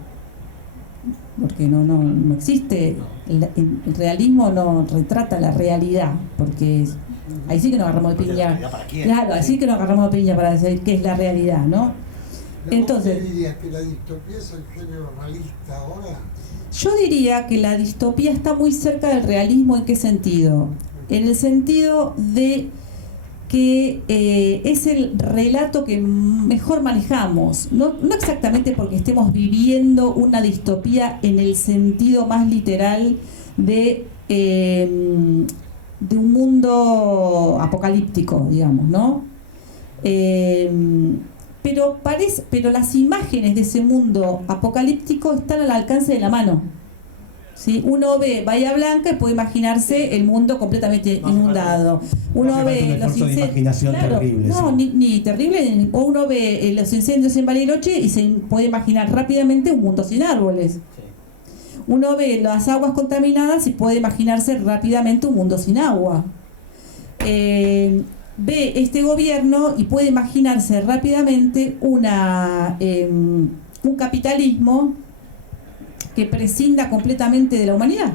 porque no existe, el realismo no retrata la realidad, porque ahí sí que nos agarramos de piña. Claro, así que nos agarramos de piña para decir qué es la realidad, ¿no? Entonces, ¿dirías que la distopía es el género realista ahora? Yo diría que la distopía está muy cerca del realismo. ¿En qué sentido? En el sentido de que es el relato que mejor manejamos, no exactamente porque estemos viviendo una distopía en el sentido más literal de un mundo apocalíptico, digamos, ¿no? Pero las imágenes de ese mundo apocalíptico están al alcance de la mano, ¿sí? Uno ve Bahía Blanca y puede imaginarse el mundo completamente inundado. Uno ve los incendios, claro, terrible, no, sí. ni terrible, o uno ve los incendios en Bariloche y se puede imaginar rápidamente un mundo sin árboles. Uno ve las aguas contaminadas y puede imaginarse rápidamente un mundo sin agua. ve este gobierno y puede imaginarse rápidamente un capitalismo que prescinda completamente de la humanidad.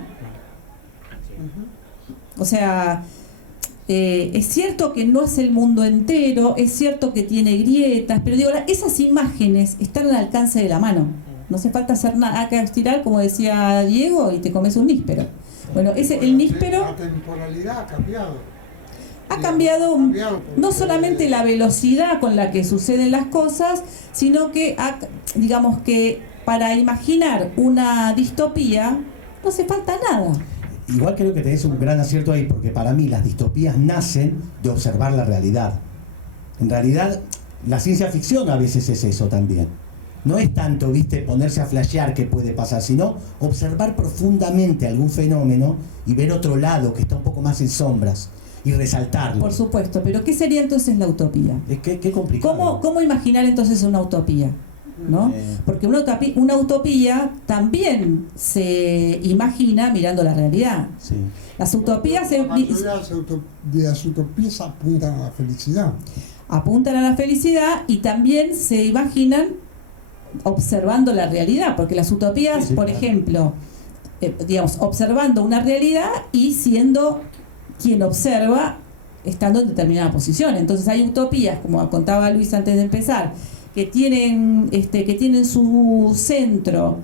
O sea, es cierto que no es el mundo entero, es cierto que tiene grietas, pero digo, esas imágenes están al alcance de la mano. No hace falta hacer nada, acá estirar, como decía Diego, y te comes un níspero. Bueno, el níspero La temporalidad ha cambiado. ha cambiado no solamente la velocidad con la que suceden las cosas, sino que, digamos que para imaginar una distopía no hace falta nada. Igual creo que tenés un gran acierto ahí, porque para mí las distopías nacen de observar la realidad. En realidad, la ciencia ficción a veces es eso también. No es tanto, viste, ponerse a flashear qué puede pasar, sino observar profundamente algún fenómeno y ver otro lado que está un poco más en sombras y resaltarlo. Por supuesto, pero ¿qué sería entonces la utopía? Qué complicado. ¿Cómo imaginar entonces una utopía? ¿No? Porque una utopía también se imagina mirando la realidad. Sí. Las utopías Las utopías apuntan a la felicidad. apuntan a la felicidad y también se imaginan observando la realidad, porque las utopías, Sí, por claro. ejemplo, digamos, observando una realidad y siendo quien observa estando en determinada posición. Entonces hay utopías, como contaba Luis antes de empezar, que tienen su centro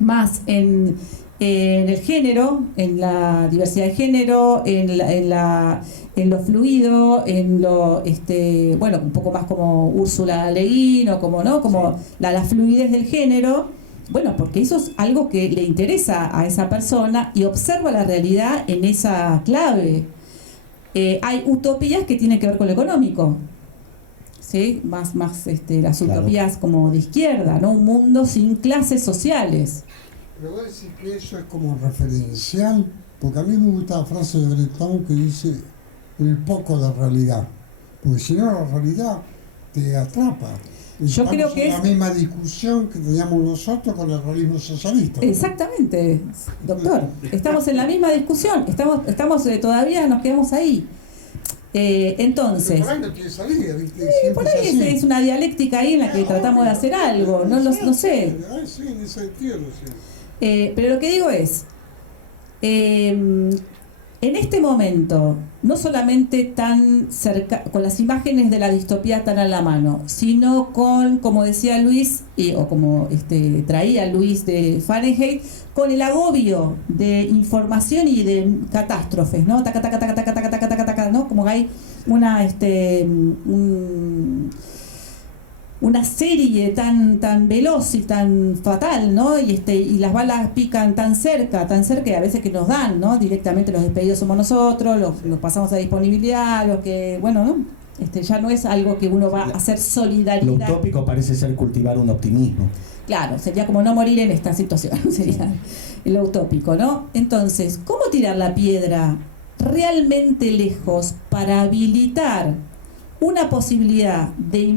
más en el género, en la diversidad de género, en lo fluido, en lo bueno, un poco más como Úrsula Le Guin o como la fluidez del género. Bueno, porque eso es algo que le interesa a esa persona y observa la realidad en esa clave. Hay utopías que tienen que ver con lo económico, ¿sí? Más las utopías como de izquierda, ¿no? Un mundo sin clases sociales. Pero vos decís que eso es como referencial, porque a mí me gusta la frase de Breton que dice el poco de realidad, porque si no la realidad te atrapa. Yo creo que es la misma discusión que teníamos nosotros con el realismo socialista. Exactamente, doctor. Estamos en la misma discusión. Estamos todavía nos quedamos ahí. Entonces, Por ahí no tiene salida, ¿viste? por ahí es una dialéctica ahí en la que tratamos de hacer algo. No sé. Sí, en ese sentido, sí. Pero lo que digo es, en este momento, no solamente tan cerca, con las imágenes de la distopía tan a la mano, sino con, como decía Luis, o como traía Luis de Fahrenheit, con el agobio de información y de catástrofes, ¿no? Taca, taca, taca, taca, taca, taca, taca, taca, ¿no? Como que hay una serie tan veloz y tan fatal, ¿no? Y las balas pican tan cerca y a veces que nos dan, ¿no? Directamente los despedidos somos nosotros, los pasamos a disponibilidad, los que, bueno, ¿no? Ya no es algo que uno va a hacer Lo solidaridad. utópico parece ser cultivar un optimismo. Claro, sería como no morir en esta situación, sería lo utópico, ¿no? Entonces, ¿cómo tirar la piedra realmente lejos para habilitar una posibilidad de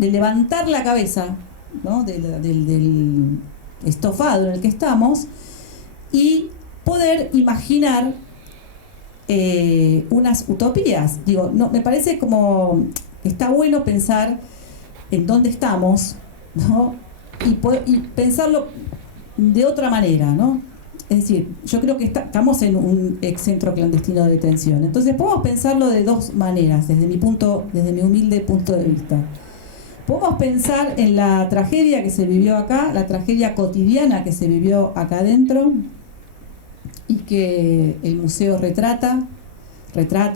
levantar la cabeza, ¿no? del estofado en el que estamos y poder imaginar unas utopías? Digo, no, me parece como que está bueno pensar en dónde estamos, ¿no? Y pensarlo de otra manera, ¿no? Es decir, yo creo que estamos en un centro clandestino de detención. Entonces podemos pensarlo de dos maneras, desde mi humilde punto de vista. Podemos pensar en la tragedia que se vivió acá, la tragedia cotidiana que se vivió acá adentro y que el museo retrata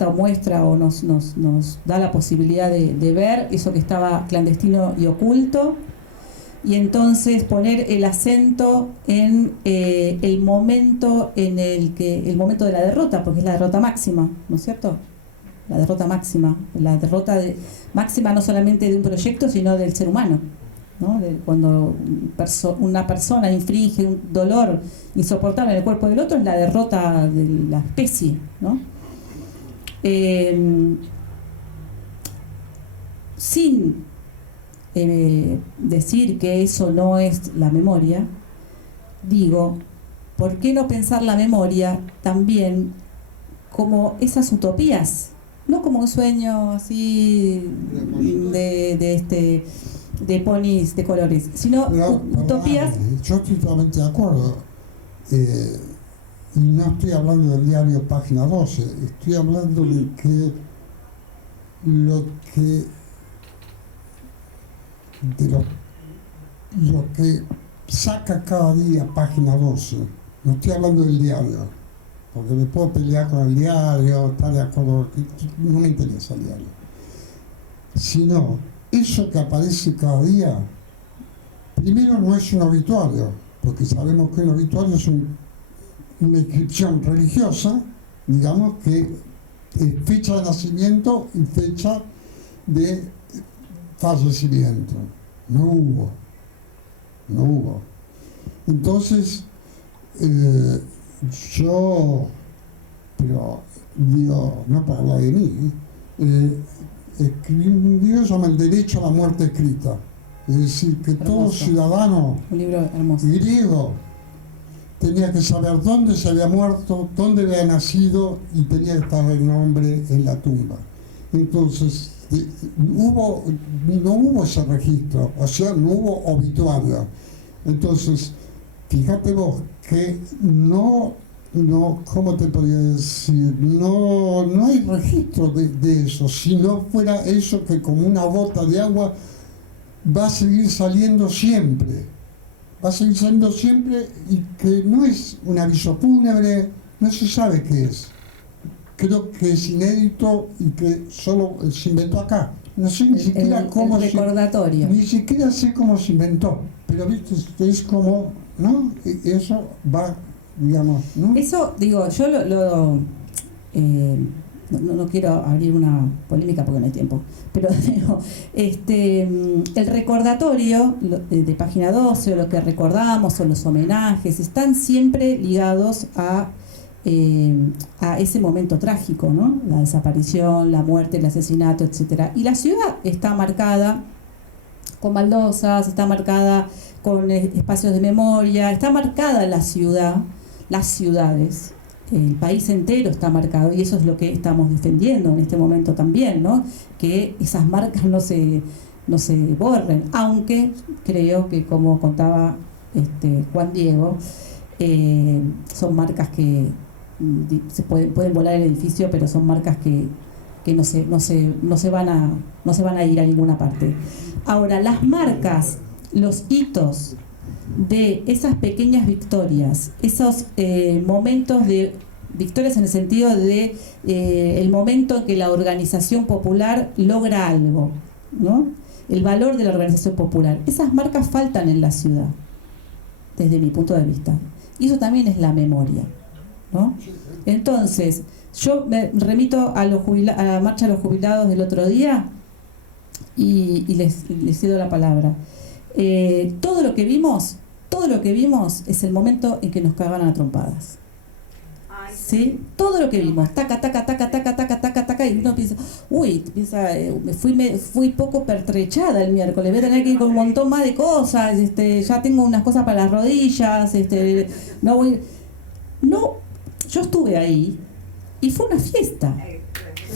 o muestra o nos da la posibilidad de ver eso que estaba clandestino y oculto. Y entonces poner el acento en el momento el momento de la derrota, porque es la derrota máxima, ¿no es cierto? La derrota máxima máxima no solamente de un proyecto, sino del ser humano, ¿no? Cuando una persona infringe un dolor insoportable en el cuerpo del otro, es la derrota de la especie, ¿no? Sin decir que eso no es la memoria, digo, ¿por qué no pensar la memoria también como esas utopías? no como un sueño así de ponis de colores, sino utopías. Yo estoy totalmente de acuerdo. Y no estoy hablando del diario Página 12, estoy hablando de que lo que saca cada día Página 12. No estoy hablando del diario, porque me puedo pelear con el diario, estar de acuerdo, no me interesa el diario. Sino, eso que aparece cada día, primero no es un obituario, porque sabemos que un obituario es una inscripción religiosa, digamos, que es fecha de nacimiento y fecha de fallecimiento. No hubo. Entonces, yo, pero digo, no para hablar de mí, escribí un libro que se llama El derecho a la muerte escrita. Es decir, que Hermoso. todo ciudadano Un libro hermoso. griego tenía que saber dónde se había muerto, dónde había nacido y tenía que estar el nombre en la tumba. Entonces, no hubo ese registro, o sea, no hubo obituario. Entonces, fíjate vos que no, ¿cómo te podría decir? No hay registro de eso. Si no fuera eso que como una gota de agua va a seguir saliendo siempre. Va a seguir saliendo siempre y que no es un aviso fúnebre, no se sabe qué es. Creo que es inédito y que solo se inventó acá. No sé ni siquiera cómo el recordatorio. ni siquiera sé cómo se inventó, pero viste, es como, ¿no? Eso va, digamos, ¿no? Eso, digo, yo no quiero abrir una polémica porque no hay tiempo, pero digo, el recordatorio de Página 12, o lo que recordamos, o los homenajes, están siempre ligados a ese momento trágico, ¿no? La desaparición, la muerte, el asesinato, etcétera. Y la ciudad está marcada con baldosas, está marcada con espacios de memoria, está marcada la ciudad, las ciudades, el país entero está marcado, y eso es lo que estamos defendiendo en este momento también, ¿no? Que esas marcas no se borren, aunque creo que, como contaba Juan Diego, son marcas que pueden volar el edificio, pero son marcas que no se van a ir a ninguna parte. Ahora, las marcas, los hitos de esas pequeñas victorias, esos momentos de victorias en el sentido de el momento en que la organización popular logra algo, ¿no? El valor de la organización popular. Esas marcas faltan en la ciudad, desde mi punto de vista. Y eso también es la memoria, ¿no? Entonces, yo me remito a la marcha de los jubilados del otro día y les cedo la palabra. Todo lo que vimos es el momento en que nos cagaban a trompadas. ¿Sí? Todo lo que vimos, taca, y uno piensa, me fui poco pertrechada el miércoles, voy a tener que ir con un montón más de cosas, ya tengo unas cosas para las rodillas, yo estuve ahí y fue una fiesta.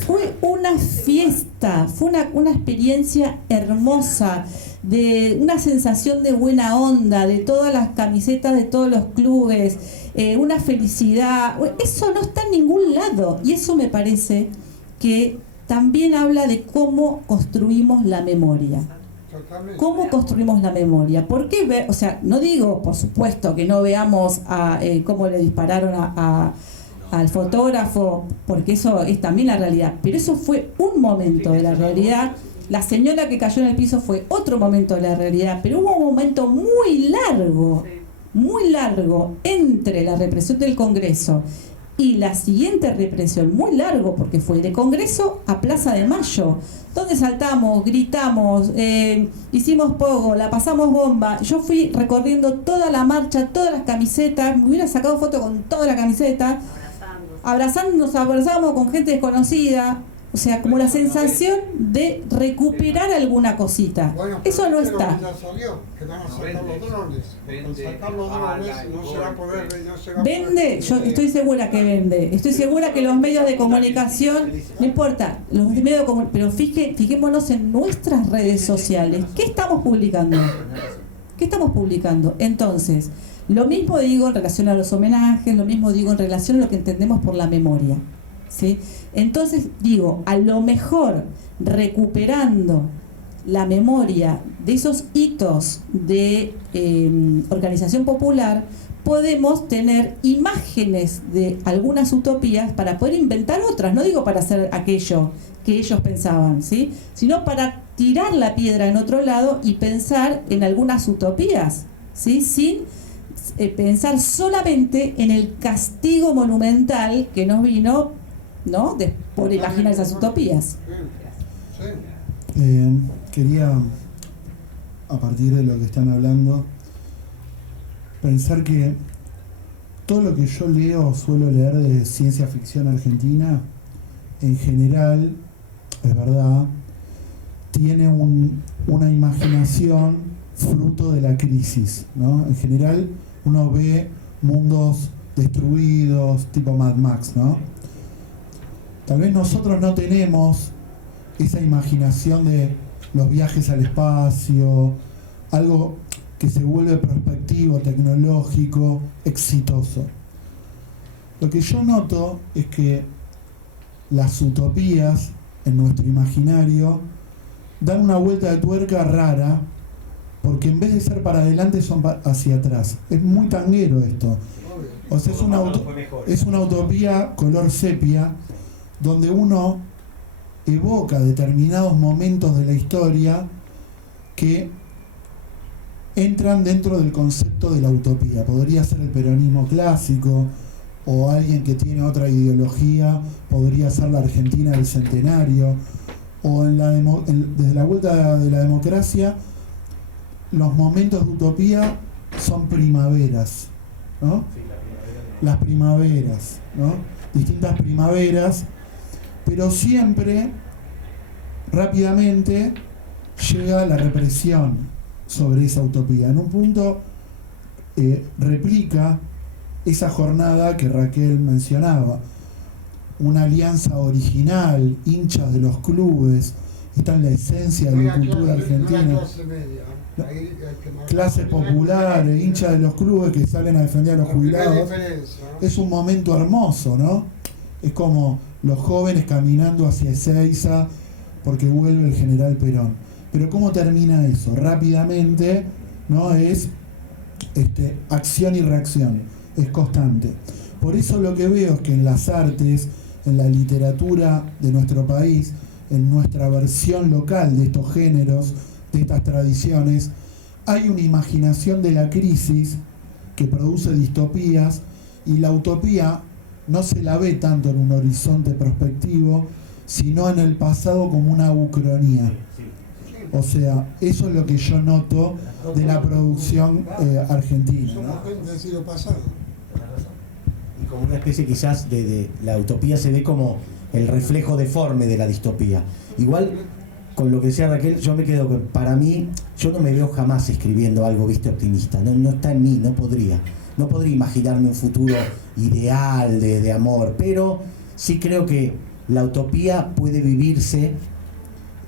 Fue una experiencia hermosa, de una sensación de buena onda, de todas las camisetas de todos los clubes, una felicidad. Eso no está en ningún lado, y eso me parece que también habla de cómo construimos la memoria. ¿Cómo construimos la memoria? ¿Por qué? O sea, no digo, por supuesto, que no veamos cómo le dispararon al fotógrafo, porque eso es también la realidad, pero eso fue un momento de la realidad. La señora que cayó en el piso fue otro momento de la realidad, pero hubo un momento muy largo entre la represión del Congreso y la siguiente represión, muy largo, porque fue de Congreso a Plaza de Mayo, donde saltamos, gritamos, hicimos pogo, la pasamos bomba. Yo fui recorriendo toda la marcha, todas las camisetas, me hubiera sacado foto con toda la camiseta, abrazándonos con gente desconocida, O sea, como la sensación de recuperar alguna cosita. Bueno, Eso no pero está. ya salió, que van a sacar los drones. Al sacar los drones no se va a poder... No se va a Vende, yo estoy segura que vende. Estoy segura que los medios de comunicación, no importa, los medios de comunicación, pero fijémonos en nuestras redes sociales. ¿Qué estamos publicando? ¿Qué estamos publicando? Entonces, lo mismo digo en relación a los homenajes, lo mismo digo en relación a lo que entendemos por la memoria, ¿sí? Entonces, digo, a lo mejor recuperando la memoria de esos hitos de organización popular, podemos tener imágenes de algunas utopías para poder inventar otras. No digo para hacer aquello que ellos pensaban, ¿sí? Sino para tirar la piedra en otro lado y pensar en algunas utopías, ¿sí? Sin pensar solamente en el castigo monumental que nos vino, ¿no? Por imaginar esas utopías. Quería, a partir de lo que están hablando, pensar que todo lo que yo leo, suelo leer de ciencia ficción argentina, en general, es verdad, tiene una imaginación fruto de la crisis, ¿no? En general uno ve mundos destruidos, tipo Mad Max, ¿no? Tal vez nosotros no tenemos esa imaginación de los viajes al espacio, algo que se vuelve prospectivo, tecnológico, exitoso. Lo que yo noto es que las utopías en nuestro imaginario dan una vuelta de tuerca rara, porque en vez de ser para adelante son hacia atrás. Es muy tanguero esto. O sea, es una utopía color sepia, donde uno evoca determinados momentos de la historia que entran dentro del concepto de la utopía. Podría ser el peronismo clásico, o alguien que tiene otra ideología, podría ser la Argentina del centenario, o desde la vuelta de la democracia, los momentos de utopía son primaveras, ¿no? Las primaveras, ¿no? Distintas primaveras, pero siempre, rápidamente, llega la represión sobre esa utopía. En un punto replica esa jornada que Raquel mencionaba, una alianza original, hinchas de los clubes, está en la esencia de la cultura argentina. Clases populares, hinchas de los clubes que salen a defender a los jubilados. Es un momento hermoso, ¿no? Es como los jóvenes caminando hacia Ezeiza porque vuelve el general Perón. Pero ¿cómo termina eso? Rápidamente, ¿no? Es acción y reacción, es constante. Por eso lo que veo es que en las artes, en la literatura de nuestro país, en nuestra versión local de estos géneros, de estas tradiciones, hay una imaginación de la crisis que produce distopías, y la utopía no se la ve tanto en un horizonte prospectivo, sino en el pasado como una ucronía. O sea, eso es lo que yo noto de la producción argentina, ¿no? Somos gente del siglo pasado. Y como una especie quizás de la utopía se ve como el reflejo deforme de la distopía. Igual, con lo que decía Raquel, yo me quedo con, para mí, yo no me veo jamás escribiendo algo, viste, optimista. No está en mí, no podría imaginarme un futuro ideal de amor, pero sí creo que la utopía puede vivirse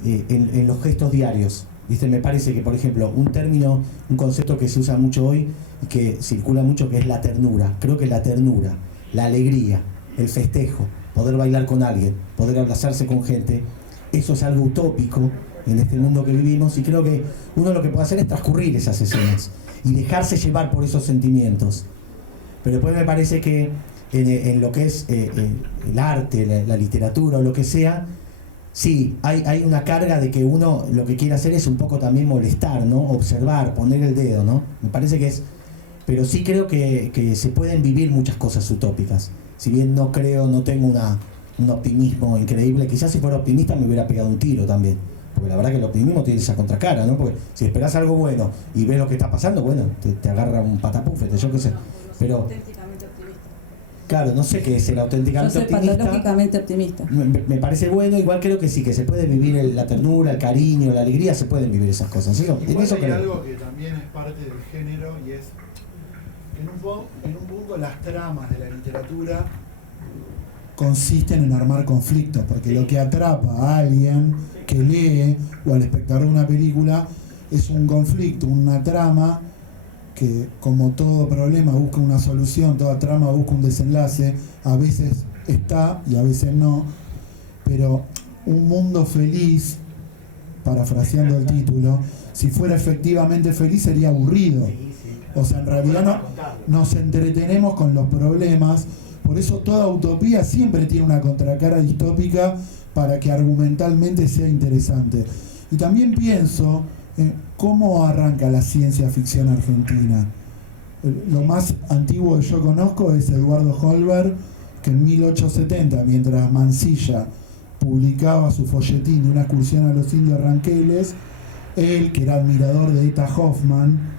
en los gestos diarios. ¿Viste? Me parece que, por ejemplo, un concepto que se usa mucho hoy y que circula mucho, que es la ternura. Creo que la ternura, la alegría, el festejo, poder bailar con alguien, poder abrazarse con gente, eso es algo utópico en este mundo que vivimos, y creo que uno lo que puede hacer es transcurrir esas escenas y dejarse llevar por esos sentimientos. Pero después me parece que en lo que es el arte, la literatura o lo que sea, sí, hay una carga de que uno lo que quiere hacer es un poco también molestar, ¿no? Observar, poner el dedo, ¿no? Me parece que es... Pero sí creo que se pueden vivir muchas cosas utópicas. Si bien no tengo un optimismo increíble, quizás si fuera optimista me hubiera pegado un tiro también. Porque la verdad que el optimismo tiene esa contracara, ¿no? Porque si esperás algo bueno y ves lo que está pasando, bueno, te agarra un patapúfete, yo qué sé. Pero Claro, no sé qué es ser Yo auténticamente soy optimista. patológicamente optimista. Me parece bueno, igual creo que sí, que se puede vivir la ternura, el cariño, la alegría, se pueden vivir esas cosas. Eso, en Igual eso hay creo. algo que también es parte del género y es en un punto las tramas de la literatura consisten en armar conflictos, porque lo que atrapa a alguien que lee o al espectador de una película es un conflicto, una trama que, como todo problema, busca una solución, toda trama busca un desenlace, a veces está y a veces no, pero un mundo feliz, parafraseando el título, si fuera efectivamente feliz sería aburrido. O sea, en realidad no, nos entretenemos con los problemas, por eso toda utopía siempre tiene una contracara distópica para que argumentalmente sea interesante. Y también pienso en cómo arranca la ciencia ficción argentina. Lo más antiguo que yo conozco es Eduardo Holberg, que en 1870, mientras Mansilla publicaba su folletín de una excursión a los indios ranqueles, él, que era admirador de Eta Hoffman,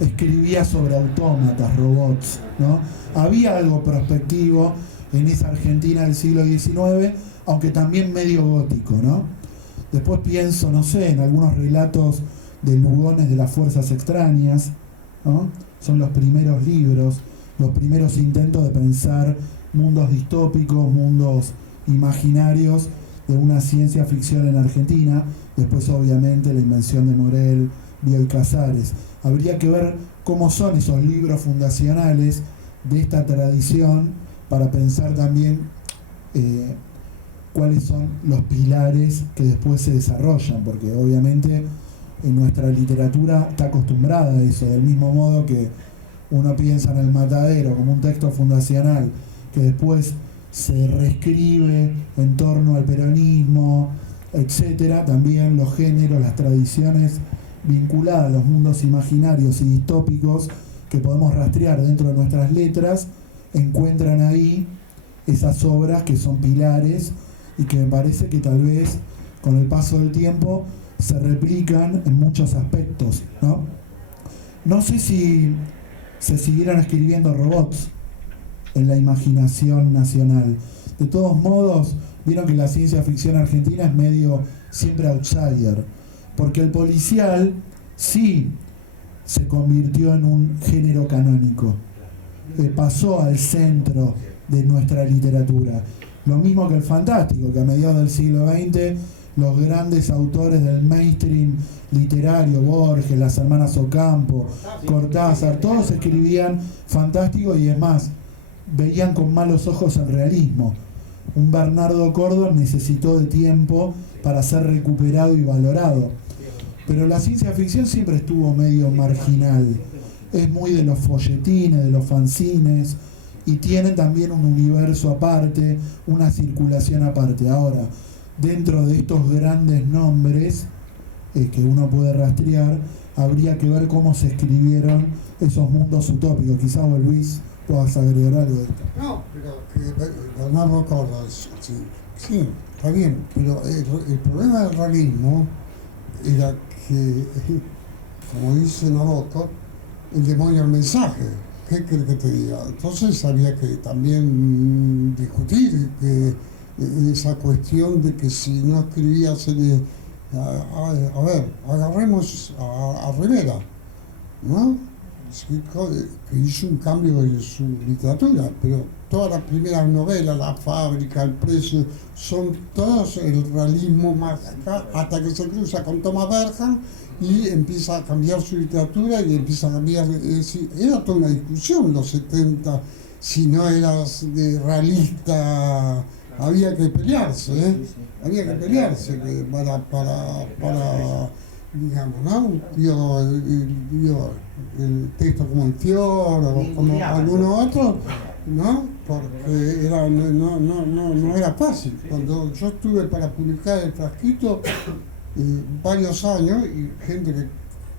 escribía sobre autómatas, robots, ¿no? Había algo prospectivo en esa Argentina del siglo XIX, aunque también medio gótico, ¿no? Después pienso, no sé, en algunos relatos de Lugones de las Fuerzas Extrañas, ¿no? Son los primeros libros, los primeros intentos de pensar mundos distópicos, mundos imaginarios de una ciencia ficción en Argentina. Después, obviamente, la invención de Morel, Bioy Casares. Habría que ver cómo son esos libros fundacionales de esta tradición para pensar también cuáles son los pilares que después se desarrollan, porque obviamente en nuestra literatura está acostumbrada a eso, del mismo modo que uno piensa en El Matadero como un texto fundacional que después se reescribe en torno al peronismo, etcétera. También los géneros, las tradiciones vinculadas a los mundos imaginarios y distópicos que podemos rastrear dentro de nuestras letras, encuentran ahí esas obras que son pilares y que me parece que tal vez con el paso del tiempo se replican en muchos aspectos, ¿no? No sé si se siguieran escribiendo robots en la imaginación nacional. De todos modos, vieron que la ciencia ficción argentina es medio siempre outsider, porque el policial sí se convirtió en un género canónico, pasó al centro de nuestra literatura. Lo mismo que el fantástico, que a mediados del siglo XX los grandes autores del mainstream literario, Borges, las hermanas Ocampo, Cortázar, todos escribían fantástico y es más, veían con malos ojos el realismo. Un Bernardo Cordon necesitó de tiempo para ser recuperado y valorado. Pero la ciencia ficción siempre estuvo medio marginal. Es muy de los folletines, de los fanzines, y tienen también un universo aparte, una circulación aparte. Ahora, dentro de estos grandes nombres que uno puede rastrear, habría que ver cómo se escribieron esos mundos utópicos. Quizás vos, Luis, puedas agregar algo de esto. No, pero Bernardo Cordon, sí, está bien, pero el problema del realismo era que, como dice Nabokov, el demonio el mensaje. ¿Qué crees que te diga? Entonces había que también discutir esa cuestión de que si no escribías, a ver, agarremos a Rivera, ¿no? Que hizo un cambio en su literatura, pero todas las primeras novelas, La Fábrica, El Precio, son todos el realismo mágico, hasta que se cruza con Thomas Bergham y empieza a cambiar su literatura y empieza a cambiar. Era toda una discusión en los 70, si no eras realista, había que pelearse, había que pelearse para digamos, ¿no? El texto como el Fior o como alguno otro, ¿no? Porque no era fácil. Cuando yo estuve para publicar El Frasquito varios años, y gente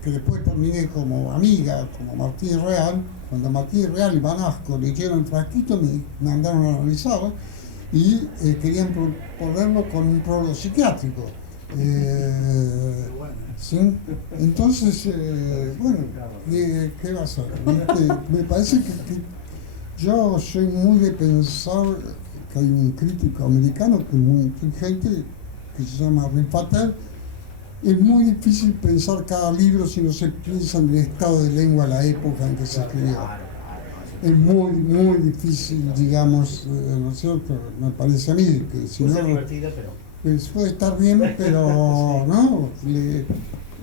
que después terminé como amiga, como Martín Real, cuando Martín Real y Banasco leyeron El Frasquito, me mandaron a analizarlo y querían ponerlo con un prólogo psiquiátrico. ¿Sí? Entonces, bueno, ¿qué va a ser? Me parece Yo soy muy de pensar que hay un crítico americano que es muy inteligente, que se llama Rick Patel. Es muy difícil pensar cada libro si no se piensa en el estado de lengua de la época en que se escribió. Es muy, muy difícil, digamos, ¿no es cierto? Me parece a mí que si no... Pues puede estar bien, pero ¿no?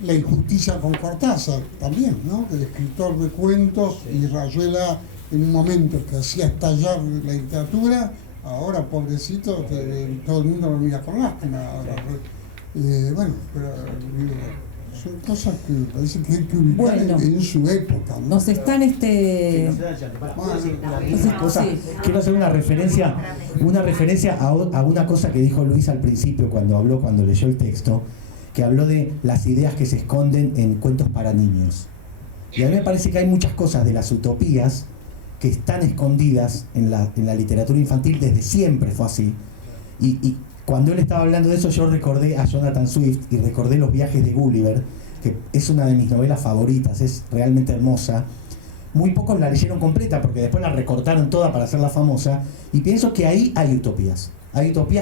La injusticia con Cortázar también, ¿no? El escritor de cuentos y Rayuela en un momento que hacía estallar la literatura, ahora pobrecito, todo el mundo lo mira con lástima. Bueno, pero son cosas que parece que hay que ubicar en su época, ¿no? Nos están Quiero hacer una referencia a una cosa que dijo Luis al principio cuando leyó el texto, que habló de las ideas que se esconden en cuentos para niños. Y a mí me parece que hay muchas cosas de las utopías que están escondidas en la literatura infantil, desde siempre fue así. Y cuando él estaba hablando de eso, yo recordé a Jonathan Swift y recordé Los viajes de Gulliver, que es una de mis novelas favoritas, es realmente hermosa. Muy pocos la leyeron completa porque después la recortaron toda para hacerla famosa, y pienso que ahí hay utopías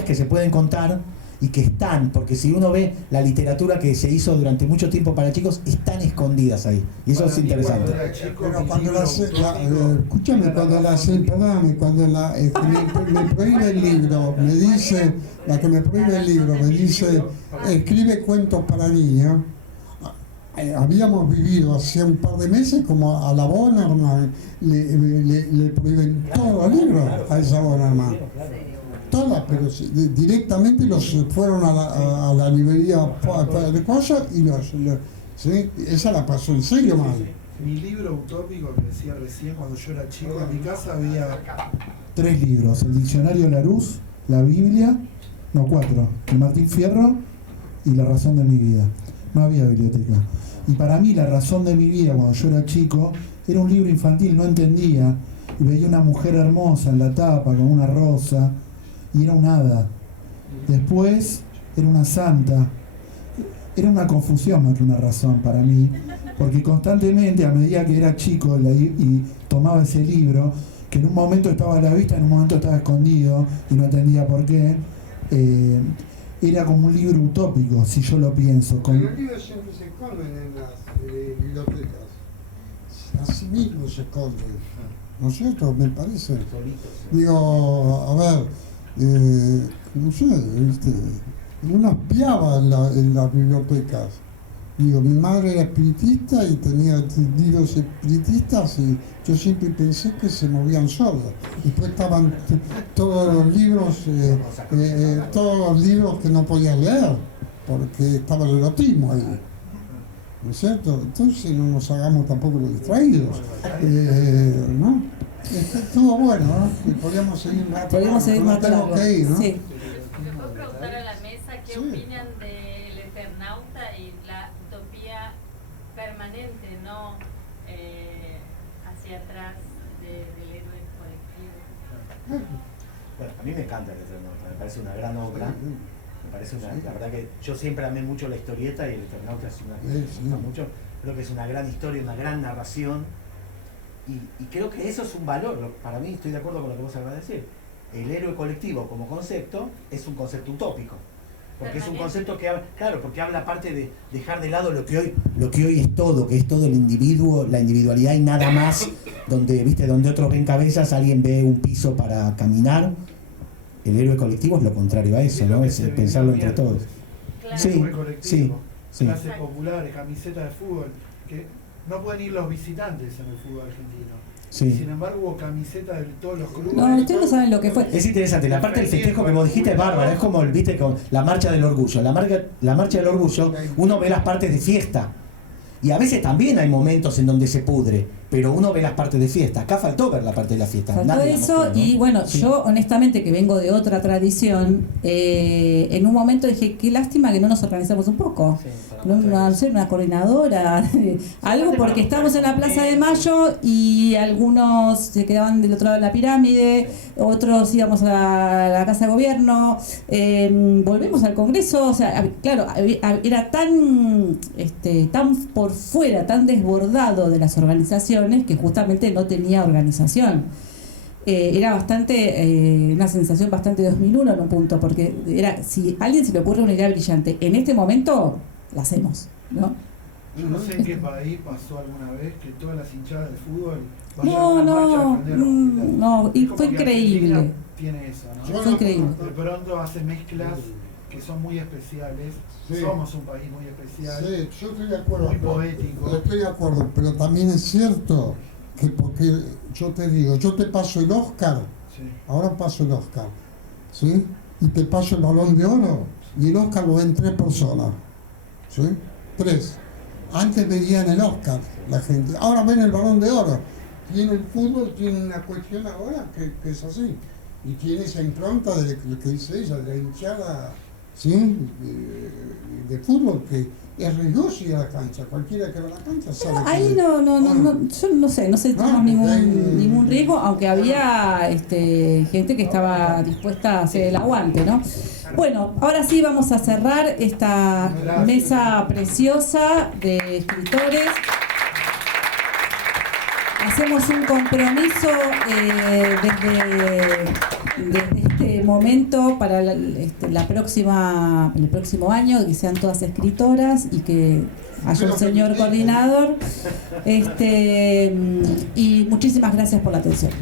que se pueden contar y que están, porque si uno ve la literatura que se hizo durante mucho tiempo para chicos, están escondidas ahí, y eso es interesante. Pero cuando escúchame, cuando me prohíbe el libro, me dice, la que me prohíbe el libro, me dice, escribe cuentos para niños. Habíamos vivido hace un par de meses como a la Bonnerman le prohíben todos los libros a esa Bonnerman. Todas, pero directamente los fueron a la librería de cosas y ¿sí? Esa la pasó en serio mal. Mi libro utópico que decía recién, cuando yo era chico, en mi casa había 3 libros: el Diccionario Larousse, la Biblia, 4, el Martín Fierro y La razón de mi vida. No había biblioteca. Y para mí La razón de mi vida, cuando yo era chico, era un libro infantil, no entendía, y veía una mujer hermosa en la tapa con una rosa, y era un hada. Después era una santa. Era una confusión más que una razón para mí, porque constantemente, a medida que era chico y tomaba ese libro, que en un momento estaba a la vista, en un momento estaba escondido y no entendía por qué, era como un libro utópico, si yo lo pienso. Los libros siempre se esconden en las bibliotecas, así mismo se esconden, ¿no es cierto? Me parece. Digo, a ver, no sé, uno espiaba en las bibliotecas. Digo, mi madre era espiritista y tenía libros espiritistas y yo siempre pensé que se movían solos. Después estaban todos los libros que no podías leer, porque estaba el erotismo ahí. ¿No es cierto? Entonces no nos hagamos tampoco los distraídos. ¿No? Estuvo bueno, ¿no? Podríamos seguir más. Podríamos seguir más largo. Que ir, ¿no? Sí. ¿Le puedo preguntar a la mesa qué opinan del Eternauta y la utopía permanente, no hacia atrás del héroe colectivo? Bueno, a mí me encanta el Eternauta, me parece una gran obra. La verdad que yo siempre amé mucho la historieta y el Eternauta es una que me gusta mucho. Creo que es una gran historia, una gran narración. Y creo que eso es un valor. Para mí, estoy de acuerdo con lo que vos acabas de decir. El héroe colectivo como concepto es un concepto utópico. Porque es un concepto que habla, claro, porque habla aparte de dejar de lado lo que hoy es todo, que es todo el individuo, la individualidad y nada más, donde otros ven cabezas, alguien ve un piso para caminar. El héroe colectivo es lo contrario a eso, ¿no? Es pensarlo entre todos. Claro. Sí. Clases populares, camisetas de fútbol, que no pueden ir los visitantes en el fútbol argentino. Sí. Y sin embargo hubo camisetas de todos los clubes. No, ustedes no saben lo que fue. Es interesante, la parte del festejo que vos dijiste es bárbara, es como viste con la marcha del orgullo. La marcha del orgullo, uno ve las partes de fiesta. Y a veces también hay momentos en donde se pudre, pero uno ve las partes de fiesta. Acá faltó ver la parte de la fiesta. Faltó eso, mostró, ¿no? Y bueno, sí. Yo honestamente que vengo de otra tradición, en un momento dije, qué lástima que no nos organizamos un poco. No sé, una coordinadora, algo, porque estamos en la Plaza de Mayo y algunos se quedaban del otro lado de la pirámide, otros íbamos a la Casa de Gobierno, volvemos al Congreso, o sea, claro, era tan por fuera, tan desbordado de las organizaciones que justamente no tenía organización. era bastante, una sensación bastante 2001 en un punto, porque era, si a alguien se le ocurre una idea brillante, en este momento la hacemos, ¿no? Yo no sé en qué país pasó alguna vez que todas las hinchadas de fútbol no, y fue increíble. Argentina tiene eso, ¿no? Fue increíble. De pronto hace mezclas que son muy especiales. Sí. Somos un país muy especial. Sí, yo estoy de acuerdo. Muy poético. Estoy de acuerdo, pero también es cierto que porque yo te digo, yo te paso el Oscar, Sí. ahora paso el Oscar, ¿sí? Y te paso el Balón de Oro, y el Oscar lo ven 3 personas, ¿sí? 3. Antes veían el Oscar la gente, ahora ven el Balón de Oro. Tiene el fútbol, tiene una cuestión ahora que es así. Y tiene esa impronta de lo que dice ella, de la hinchada, ¿sí? De fútbol, que es riesgoso ir a la cancha. Cualquiera que va a la cancha sabe que... Ahí no, yo no sé tenemos ningún riesgo, aunque había gente que estaba dispuesta a hacer el aguante, ¿no? Bueno, ahora sí vamos a cerrar esta mesa preciosa de escritores. Hacemos un compromiso desde este momento para el próximo año, que sean todas escritoras y que haya un señor coordinador. Y muchísimas gracias por la atención.